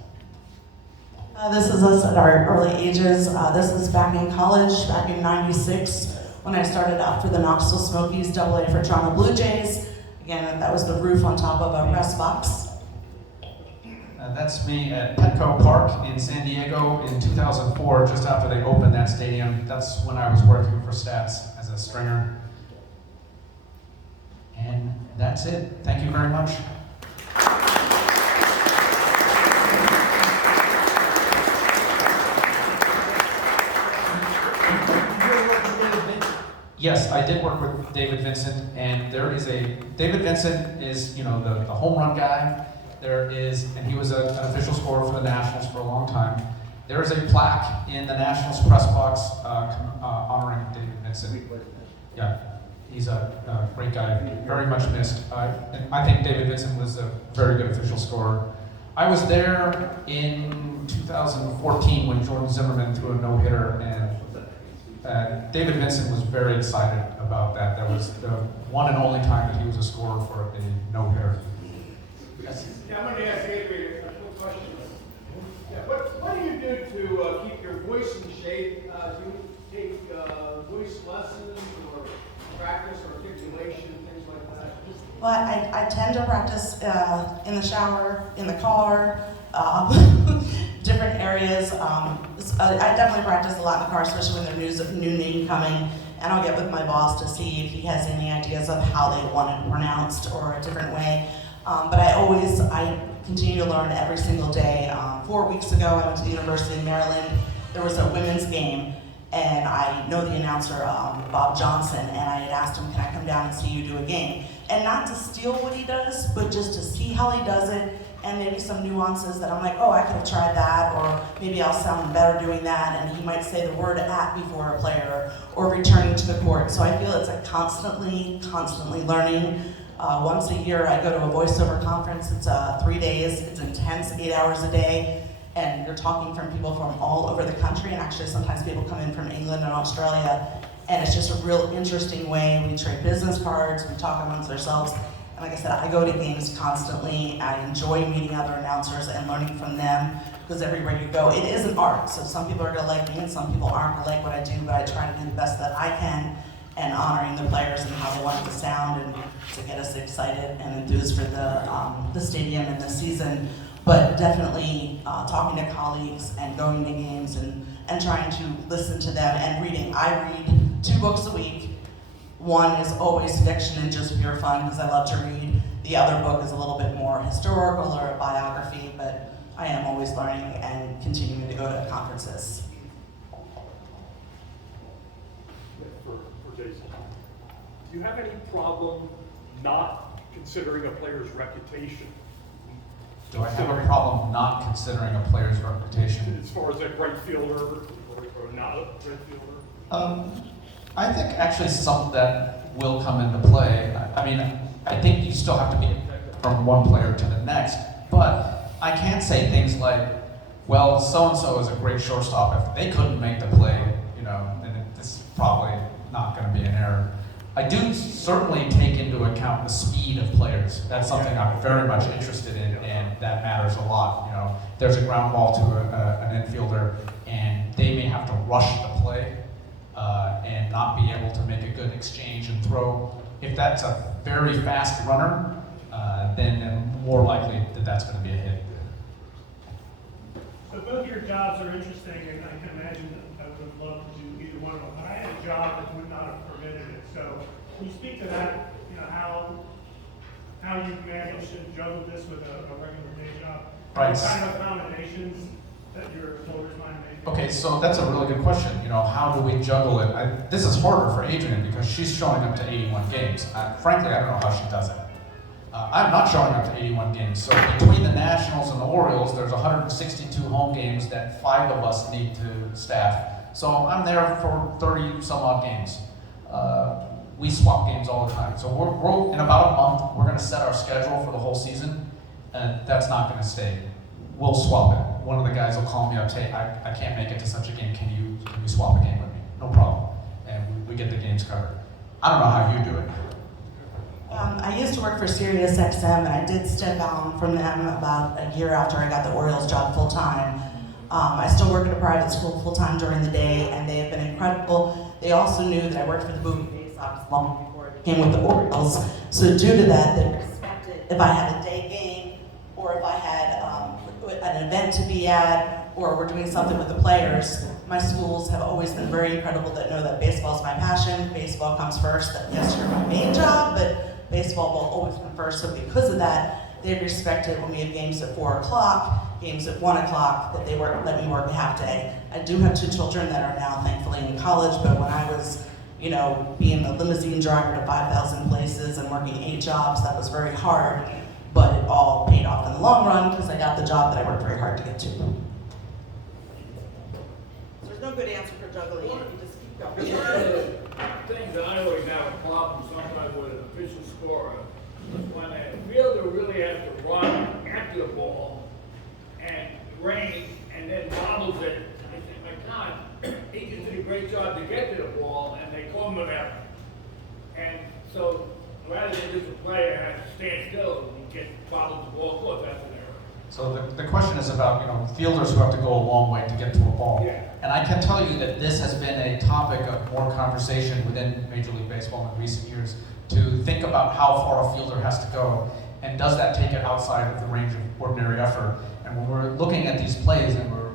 This is us at our early ages. This is back in college, back in '96, when I started out for the Knoxville Smokies, AA for Toronto Blue Jays. Again, that was the roof on top of a press box. That's me at Petco Park in San Diego in 2004, just after they opened that stadium. That's when I was working for Stats as a stringer. And that's it. Thank you very much. Yes, I did work with David Vincent, and there is David Vincent is, the home run guy. there is, and he was an official scorer for the Nationals for a long time. There is a plaque in the Nationals press box honoring David Vincent. Yeah, he's a great guy, very much missed. And I think David Vincent was a very good official scorer. I was there in 2014 when Jordan Zimmerman threw a no-hitter, and David Vincent was very excited about that. That was the one and only time that he was a scorer for a no-hitter. Yes. Yeah, I'm going to ask Adrienne a quick question. Yeah, what do you do to keep your voice in shape? Do you take voice lessons or practice articulation, things like that? Well, I tend to practice in the shower, in the car, different areas. I definitely practice a lot in the car, especially when there's a new name coming. And I'll get with my boss to see if he has any ideas of how they want it pronounced or a different way. But I continue to learn every single day. 4 weeks ago, I went to the University of Maryland. There was a women's game, and I know the announcer, Bob Johnson, and I had asked him, can I come down and see you do a game? And not to steal what he does, but just to see how he does it, and maybe some nuances that I'm like, oh, I could have tried that, or maybe I'll sound better doing that, and he might say the word "at" before a player, or returning to the court. So I feel it's a constantly learning. Once a year, I go to a voiceover conference. It's 3 days. It's intense, 8 hours a day, and you're talking from people from all over the country, and actually sometimes people come in from England and Australia, and it's just a real interesting way. We trade business cards, we talk amongst ourselves, and like I said, I go to games constantly. I enjoy meeting other announcers and learning from them, because everywhere you go, it is an art. So some people are gonna like me, and some people aren't gonna like what I do, but I try to do the best that I can, and honoring the players and how they want it to sound, and to get us excited and enthused for the stadium and the season. But definitely talking to colleagues and going to games and trying to listen to them and reading. I read 2 books a week. One is always fiction and just pure fun because I love to read. The other book is a little bit more historical or a biography, but I am always learning and continuing to go to conferences. For Jason, do you have any problem not considering a player's reputation? Do I have a problem not considering a player's reputation? As far as a right fielder or not a right fielder? I think actually some of that will come into play. I mean, I think you still have to be objective from one player to the next, but I can't say things like, well, so-and-so is a great shortstop. If they couldn't make the play, then it's probably not going to be an error. I do certainly take into account the speed of players. That's something I'm very much interested in, and that matters a lot. There's a ground ball to an infielder, and they may have to rush the play and not be able to make a good exchange and throw. If that's a very fast runner, then more likely that that's going to be a hit. So both your jobs are interesting, and I can imagine that I would have loved to do either one of them. But I had a job that would not have permitted it. So can you speak to that? How you managed to juggle this with a regular day job? Right. What kind of accommodations that your employers might make? Okay, so that's a really good question. How do we juggle it? This is harder for Adrienne because she's showing up to 81 games. Frankly, I don't know how she does it. I'm not showing up to 81 games. So between the Nationals and the Orioles, there's 162 home games that 5 of us need to staff. So I'm there for 30 some odd games. We swap games all the time. So we're in about a month, we're going to set our schedule for the whole season, and that's not going to stay. We'll swap it. One of the guys will call me up, say, I can't make it to such a game. Can you swap a game with me? No problem. And we get the games covered. I don't know how you do it. I used to work for Sirius XM, and I did step down from them about a year after I got the Orioles job full time. I still work at a private school full time during the day, and they have been incredible. They also knew that I worked for the Peabody Heights long before it came with the Orioles. So due to that, they respected if I had a day game, or if I had an event to be at, or we're doing something with the players. My schools have always been very incredible that know that baseball is my passion. Baseball comes first. That yes, you're my main job, but baseball will always come first. So because of that, they've respected when we have games at 4 o'clock, games at 1 o'clock, that they let me work a half day. I do have 2 children that are now thankfully in college, but when I was, being a limousine driver to 5,000 places and working 8 jobs, that was very hard, but it all paid off in the the long run because I got the job that I worked very hard to get to. There's no good answer for juggling, you just keep going. Things I always have a problem sometimes with an official scorer is when a fielder really has to run after the ball and it rains and then bobbles it. I think, my God, he just did a great job to get to the ball and they call him an error. And so rather than just a player has to stand still and get bobbled the ball, of course that's an error. So the question is about, fielders who have to go a long way to get to a ball. Yeah. And I can tell you that this has been a topic of more conversation within Major League Baseball in recent years to think about how far a fielder has to go, and does that take it outside of the range of ordinary effort. And when we're looking at these plays and we're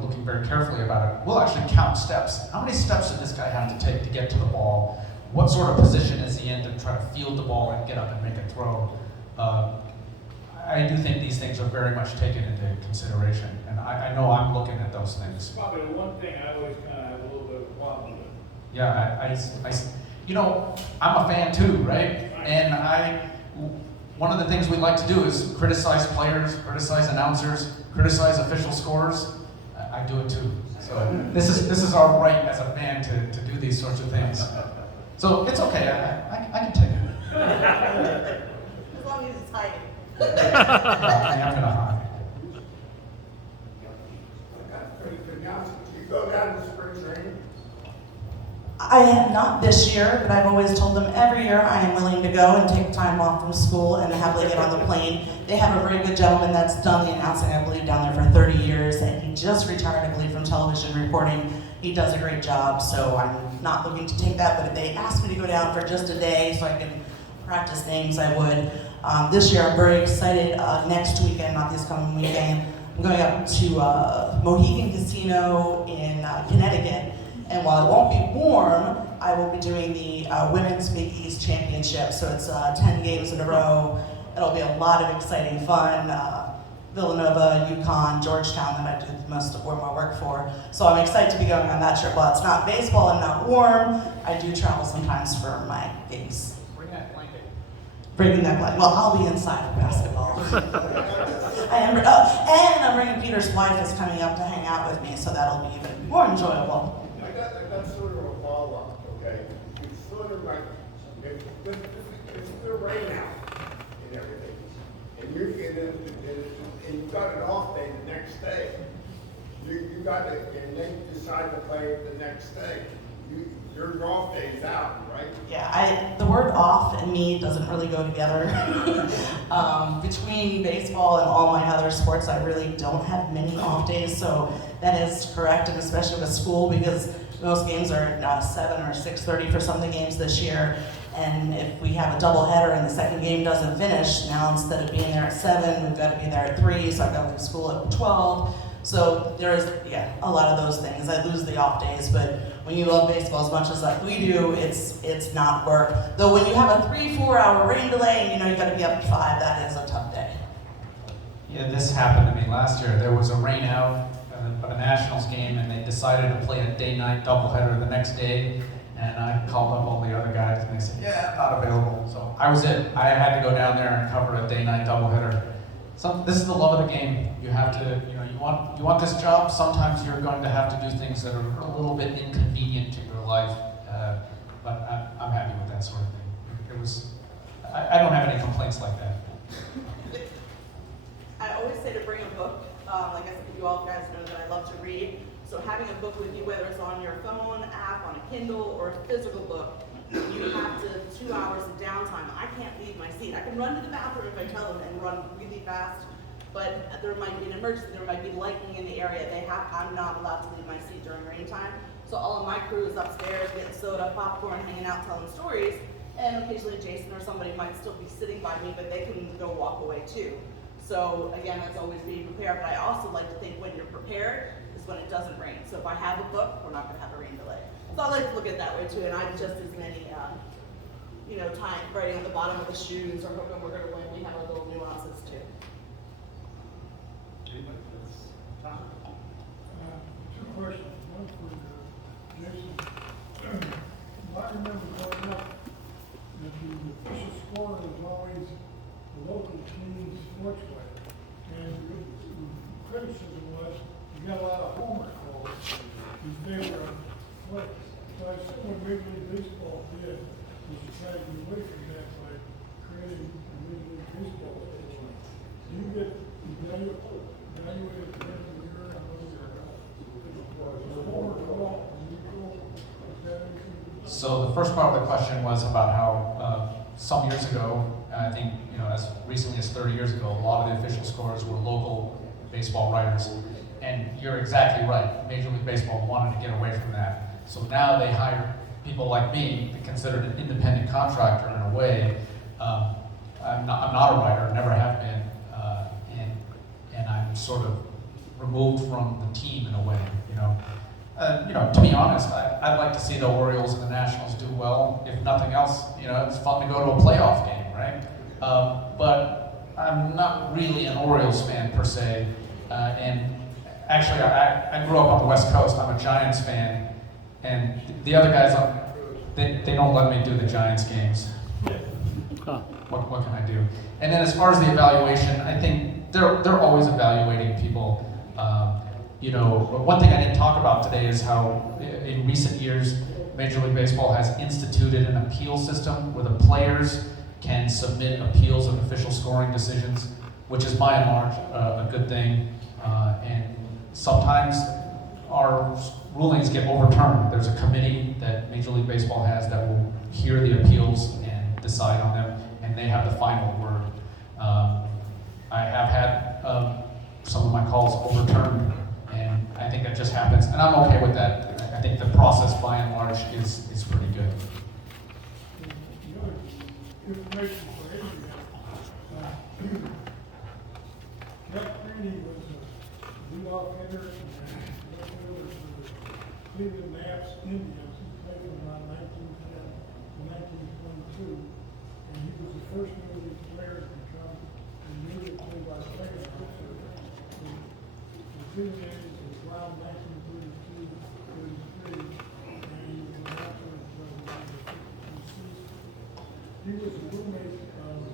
looking very carefully about it, we'll actually count steps. How many steps did this guy have to take to get to the ball? What sort of position is he in to try to field the ball and get up and make a throw? I do think these things are very much taken into consideration, and I know I'm looking at those things. Probably the one thing I always kind of have a little bit of a problem with. Yeah, I'm a fan too, right? And one of the things we like to do is criticize players, criticize announcers, criticize official scorers. I do it too. So this is our right as a fan to do these sorts of things. So it's okay. I can take it. As long as it's hiding. I am gonna hide. You go down to spring training? I have not this year, but I've always told them every year I am willing to go and take time off from school and happily get on the plane. They have a very good gentleman that's done the announcing, I believe, down there for 30 years, and he just retired, I believe, from television reporting. He does a great job, so I'm not looking to take that, but if they asked me to go down for just a day so I can practice names, I would. This year I'm very excited. Next weekend, not this coming weekend, I'm going up to Mohegan Casino in Connecticut. And while it won't be warm, I will be doing the Women's Big East Championship. So it's 10 games in a row. It'll be a lot of exciting fun. Villanova, UConn, Georgetown that I do most of my work for. So I'm excited to be going on that trip. While it's not baseball and not warm, I do travel sometimes for my games. Bring that blanket. Bringing that blanket. Well, I'll be inside of basketball. I am. And I'm bringing Peter's wife is coming up to hang out with me, so that'll be even more enjoyable. I got sort of a follow-up, okay? It's sort of like, it's still rain out and everything. And you got an off day the next day. You got it, and then you decide to play the next day. Your off day is out, right? Yeah, the word off and me doesn't really go together. Between baseball and all my other sports, I really don't have many off days, so that is correct, and especially with school, because most games are at 7 or 6:30 for some of the games this year, and if we have a doubleheader and the second game doesn't finish, now instead of being there at 7, we've got to be there at 3, so I've got to leave school at 12. So there is, a lot of those things. I lose the off days, but when you love baseball as much as like we do, it's not work. Though when you have a 3-4 hour rain delay and you got to be up at 5, that is a tough day. Yeah, this happened to me last year. There was a rain out of a Nationals game, and they decided to play a day-night doubleheader the next day. And I called up all the other guys, and they said, "Yeah, I'm not available." So I was it. I had to go down there and cover a day-night doubleheader. So this is the love of the game. You have to, you want this job. Sometimes you're going to have to do things that are a little bit inconvenient to your life. But I'm happy with that sort of thing. I don't have any complaints like that. I always say to bring a book. Like I said, you all guys know that I love to read. So having a book with you, whether it's on your phone app, on a Kindle, or a physical book, you have to 2 hours of downtime. I can't leave my seat. I can run to the bathroom if I tell them and run really fast, but there might be an emergency, there might be lightning in the area. I'm not allowed to leave my seat during rain time. So all of my crew is upstairs getting soda, popcorn, hanging out, telling stories, and occasionally Jason or somebody might still be sitting by me, but they can go walk away too. So again, that's always being prepared, but I also like to think when you're prepared is when it doesn't rain. So if I have a book, we're not gonna have a rain delay. So I like to look at it that way too, and I'm just as many, time writing at the bottom of the shoes or hoping we're gonna win. We have our little nuances too. Two questions. One for Jason. I remember growing up that the official scorer was always a local team sports player. And the criticism was, you got a lot of homer calls in favor of play. So I assume what Major League Baseball did was to try to get away from that by creating a Major League Baseball station. Do you get evaluated at the end of the year on whether you're a homer call, and you go, is that anything? So the first part of the question was about how some years ago, I think as recently as 30 years ago, a lot of the official scorers were local baseball writers. And you're exactly right. Major League Baseball wanted to get away from that. So now they hire people like me, considered an independent contractor in a way. I'm not a writer, never have been, and I'm sort of removed from the team in a way. To be honest, I'd like to see the Orioles and the Nationals do well. If nothing else, it's fun to go to a playoff game, right? But I'm not really an Orioles fan per se. And actually, I grew up on the West Coast. I'm a Giants fan, and the other guys, they don't let me do the Giants games. What can I do? And then as far as the evaluation, I think they're always evaluating people. One thing I didn't talk about today is how in recent years, Major League Baseball has instituted an appeal system where the players can submit appeals of official scoring decisions, which is by and large a good thing. And sometimes our rulings get overturned. There's a committee that Major League Baseball has that will hear the appeals and decide on them, and they have the final word. I have had some of my calls overturned, and I think that just happens, and I'm okay with that. I think the process by and large is pretty good. Information for Adrienne. Jack Greeny was a leadoff hitter and left fielder for the Cleveland Naps Indians. He played from around 1910 to 1922, and he was the first Major League player to become a Major League play-by-play announcer. The Cleveland Indians was around 1932, 33, and he was an announcer until the 1960s. He was a roommate of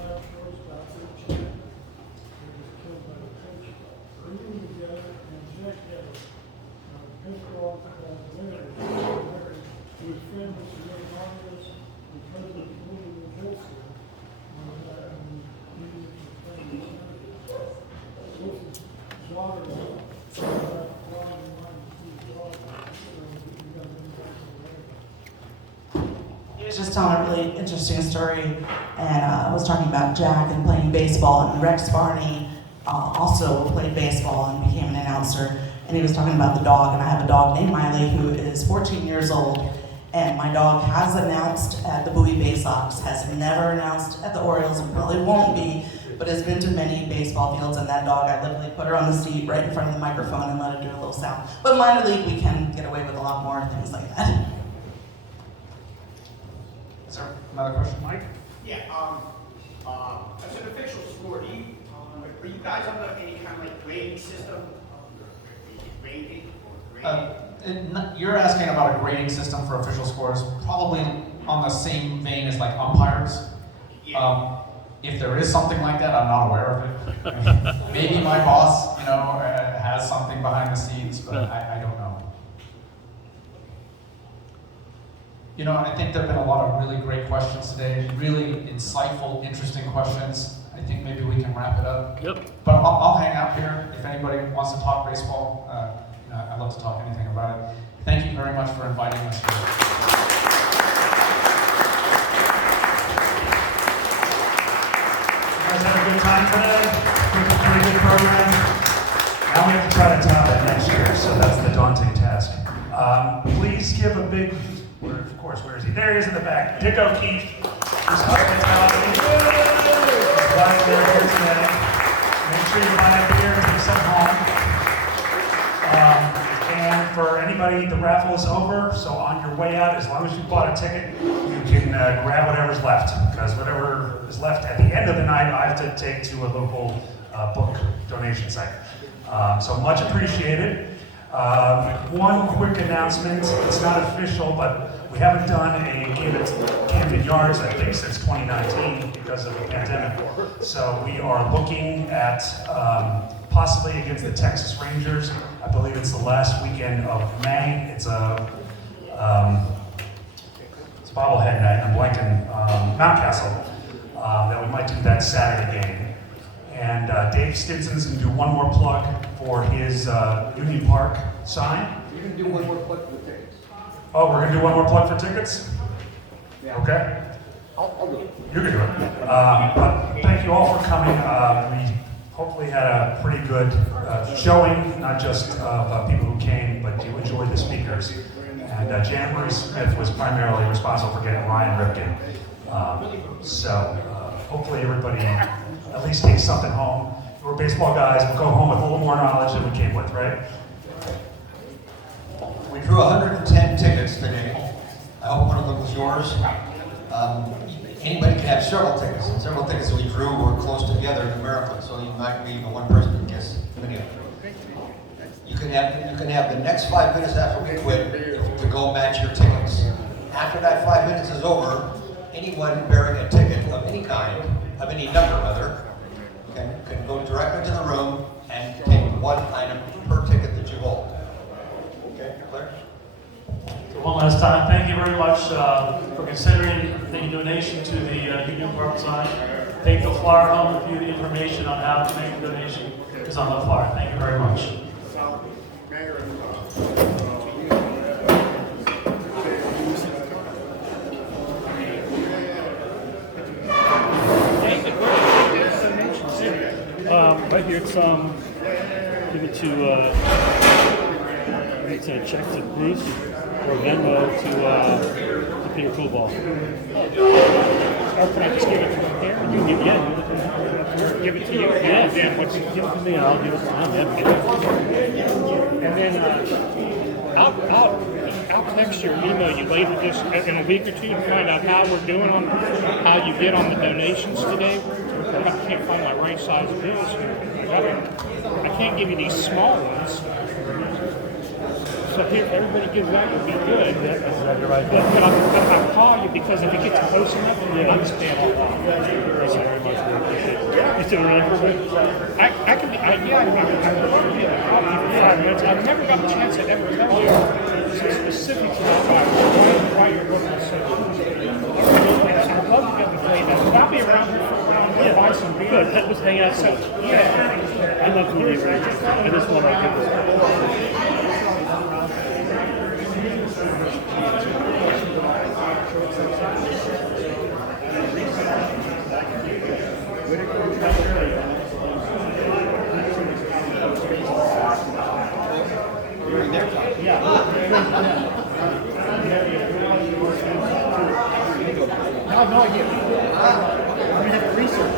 last shortstop, Rich Chan, who was killed by the coach. They were together, and Jack had a pissed off Leonard, who was famous for getting on this because of the movie with Wilson, when he was playing the Senators. Wilson's daughter wanted to see his daughter, so he got them back to the He was just telling a really interesting story, and I was talking about Jack and playing baseball, and Rex Barney also played baseball and became an announcer, and he was talking about the dog, and I have a dog named Miley who is 14 years old, and my dog has announced at the Bowie Bay Sox, has never announced at the Orioles, and probably won't be, but has been to many baseball fields, and that dog, I literally put her on the seat right in front of the microphone and let her do a little sound. But minor league, we can get away with a lot more things like that. Is there another question, Mike? Yeah, as an official score, are you guys under any kind of like grading system? Rating or grading? You're asking about a grading system for official scores, probably on the same vein as like umpires. If there is something like that, I'm not aware of it. Maybe my boss, has something behind the scenes, but I don't know. I think there have been a lot of really great questions today, really insightful, interesting questions. I think maybe we can wrap it up. Yep. But I'll hang out here if anybody wants to talk baseball. I'd love to talk anything about it. Thank you very much for inviting us here. You guys had a good time today? Pretty good program. Now we have to try to top that next year, so that's the daunting task. Please give a big, of course, where is he? There he is in the back. Dick O'Keefe. His hospitality. Glad they're here today. Make sure you buy a beer and take some home. And for anybody, the raffle is over, so on your way out, as long as you bought a ticket, you can grab whatever's left, because whatever is left at the end of the night, I have to take to a local book donation site. So much appreciated. One quick announcement, it's not official, but We haven't done a game at Camden Yards, I think, since 2019 because of the pandemic. So we are looking at possibly against the Texas Rangers. I believe it's the last weekend of May. It's a bobblehead night. I'm blanking, Mountcastle. That we might do that Saturday game. And Dave Stinson's going to do one more plug for his Union Park sign. You can do one more plug for the tickets. Oh, we're going to do one more plug for tickets? Yeah. Okay. I'll do it. You can do it. But thank you all for coming. We hopefully had a pretty good showing, not just of people who came, but you enjoyed the speakers. And Janet Marie Smith was primarily responsible for getting Ryan Ripken. Hopefully everybody at least takes something home. We're baseball guys, we'll go home with a little more knowledge than we came with, right? We drew 110 tickets today. I hope one of them was yours. Anybody can have several tickets. And several tickets we drew were close together numerically, so you might be the one person who gets many of them. You can have the next 5 minutes after we quit to go match your tickets. After that 5 minutes is over, anyone bearing a ticket of any kind, of any number rather, can go directly to the room and take one item per ticket that you hold. Okay, Claire? So one last time, thank you very much for considering making a donation to the Union Park sign. Take the flyer home with you. The information on how to make a donation is on the flyer. Thank you very much. Right here, it's give it to it's a check to Ruth or Venmo to Peter Coolball. Or can I just give it to him here? You give, yeah. Give it to you? Yeah. Then what's Give it to me and I'll give it to him. And then I'll text you or email you later just in a week or two to find out how we're doing on how you did on the donations today. I can't find my right size bills here. I can't give you these small ones. So if everybody gives that would be good. Yeah, that's exactly right. But I'll call you because if it gets close enough, I'll just pay it all off. Thank you very much. It's doing really good. I can be, I'm going to be able to call you for 5 minutes. I've never got a chance to ever tell you specifics about why you're looking so good. I'd love to be able to play that. But I'll be around here for buy some beer. Good. Let's hang out. So, yeah. I love to be right. I just want to give this. I have no idea. I'm gonna have to research.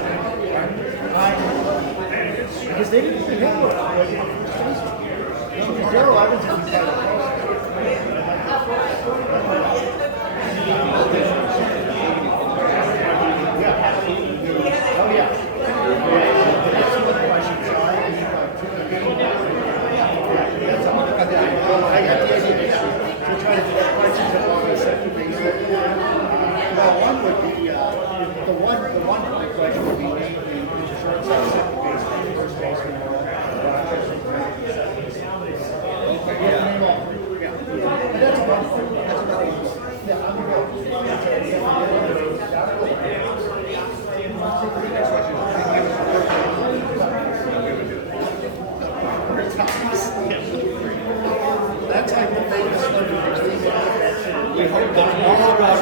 Because they didn't pick up what Daryl Evans is Oh yeah. I got the idea. We're trying to do questions along the second things. Well, one would be the one question would be named the short side, second baseman, first baseman, That's about yeah, I'm gonna go. That type of thing is we hope that all of our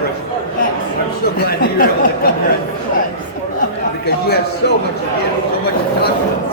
I'm so glad that you're able to come here because you have so much, so much to talk about.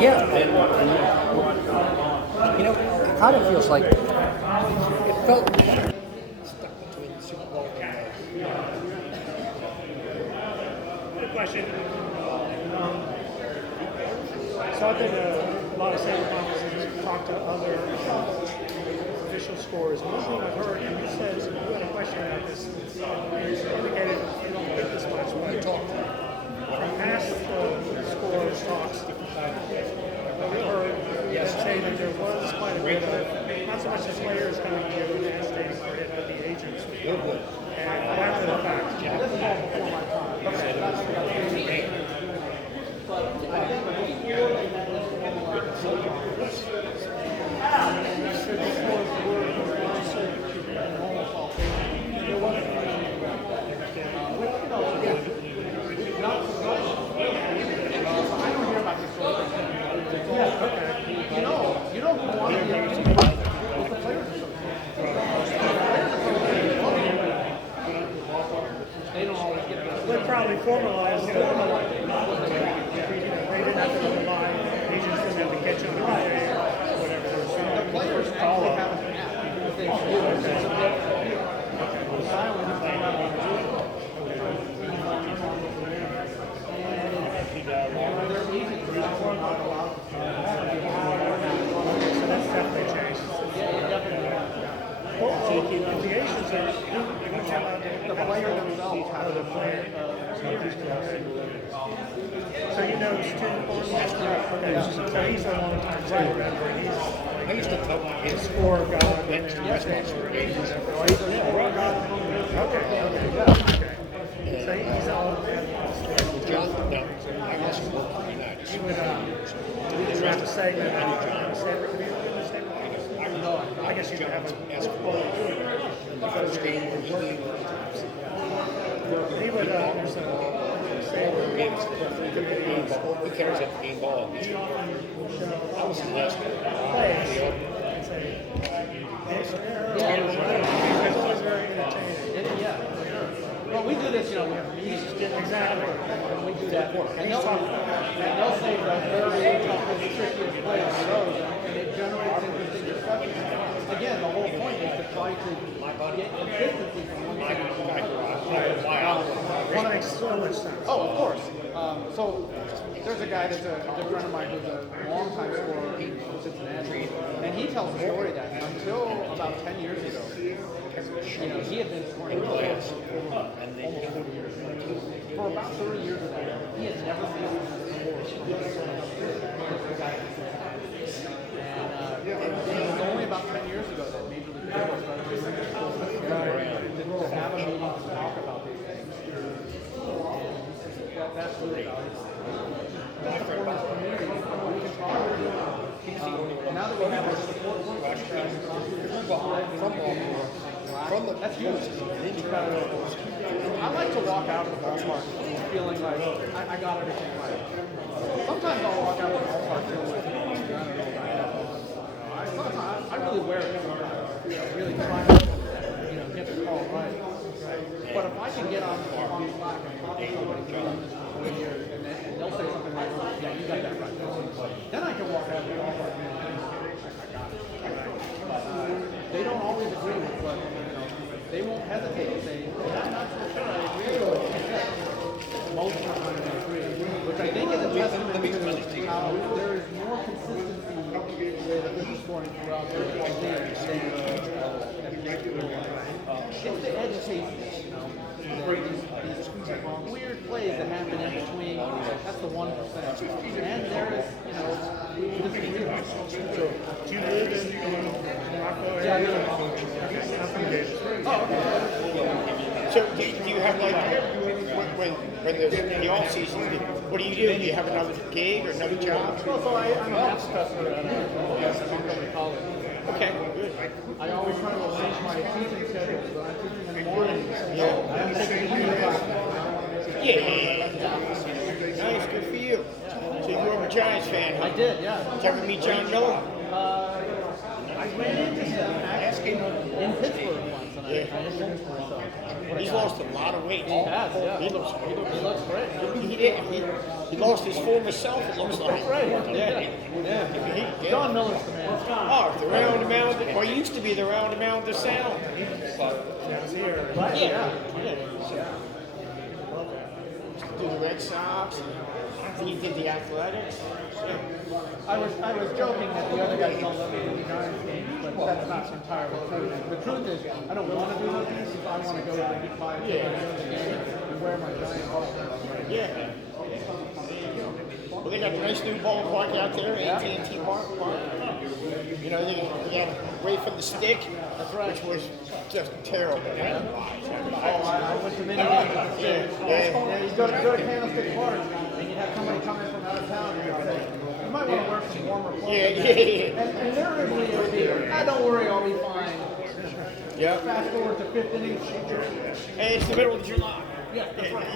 Yeah, and you know, it kind of feels like it felt stuck between the Super Bowl and Good question. So I've been a lot of SABR conferences, talked to other official scores. And one thing I've heard, and you said, you had a question about this, you indicated you don't think this much, but from past scores talks, we heard say that there was quite a bit of, not so much the players coming together and agitating for it, but the agents. And after the fact. Would probably formalize the they didn't have to rely, agents didn't have to catch on the day or whatever. The players actually have an app that they can use. So that's definitely changed. The agents are the player themselves have the player. So you know Stu okay, so he's a long time player member. I used to talk to his score guy and okay. So he's all John, no, I guess he worked for United. He would have to say that I guess you could have a because game was working. He would there's a he carries up the game ball. I was in last one. It's always very entertaining. Yeah. Well, we do this, we have meetings. Exactly. And we do that. And they'll say the very trickiest players those, and it generates interesting discussions. Again, the whole point is to try to get consistency from one side to the other. Makes so much sense. Oh, of course. So there's a guy that's a good friend of mine who's a long-time scorer in Cincinnati, and he tells a story that until about 10 years ago, he had been scoring players for almost 40 years. For about 30 years of that, he had never seen a score. And it was only about 10 years ago that Major League Baseball started to have a meeting to talk about these things. That's really valuable. That's for this community. We can talk. Now that we have our support from Baltimore, that's huge. I like to walk out of the ballpark feeling like I got everything right. Sometimes I'll walk out of the ballpark feeling like, I don't know about that. I really wear it sometimes. Really trying to get the call right. But if I can get on Slack and talk to somebody who's done this for 4 years, and they'll say something like, yeah, you got that right. Then I can walk out and go, I got it. They don't always agree with what, they won't hesitate to say, I'm not so sure I agree with what you said. Most of the time they agree, which I think is a testament to how there is more consistency with business scoring throughout the league than it's the edge cases, these weird plays that happen in between. That's the 1%. And there is, disagreement. So, do you live in Rockville Yeah, I area? live I'm from Davis. Oh, okay. So do you have like, when there's the off season, what do? Do you have another gig or another job? Well, so I'm a math professor at Montgomery College. Okay, good. I always try to arrange my teaching schedule, so I'm teaching in the morning. Yeah. I have to take a evening class. Yeah. Nice, good for you. So you were a Giants fan, huh? I did, yeah. Did you ever meet John Miller? I ran into him actually in Pittsburgh once, and I introduced myself. He's lost a lot of weight. He has, yeah. He looks great. He did. He lost his former self, it looks like. That's right. Yeah. John Miller's the man. Oh, the round mound, well, he used to be the round mound of sound. Right, yeah. Do the Red Sox, and he did the Athletics. Yeah. I was joking that the other guys don't let me do the Giants games, but that's not entirely true. The truth is, I don't want to do those games. I want to go to the buy a ticket to the game and wear my Giant ball. Yeah. Well, they got a nice new ballpark out there, AT&T Park. You know, they got away from the stick, which was just terrible. I went to many games at the stick. Yeah, you go to Candlestick Park, and you have somebody coming from out of town, and you say, you might want to wear some warmer clothes. And they're usually, don't worry, I'll be fine. Yeah. Fast forward to 5th inning. And it's the middle of July. Yeah, that's right.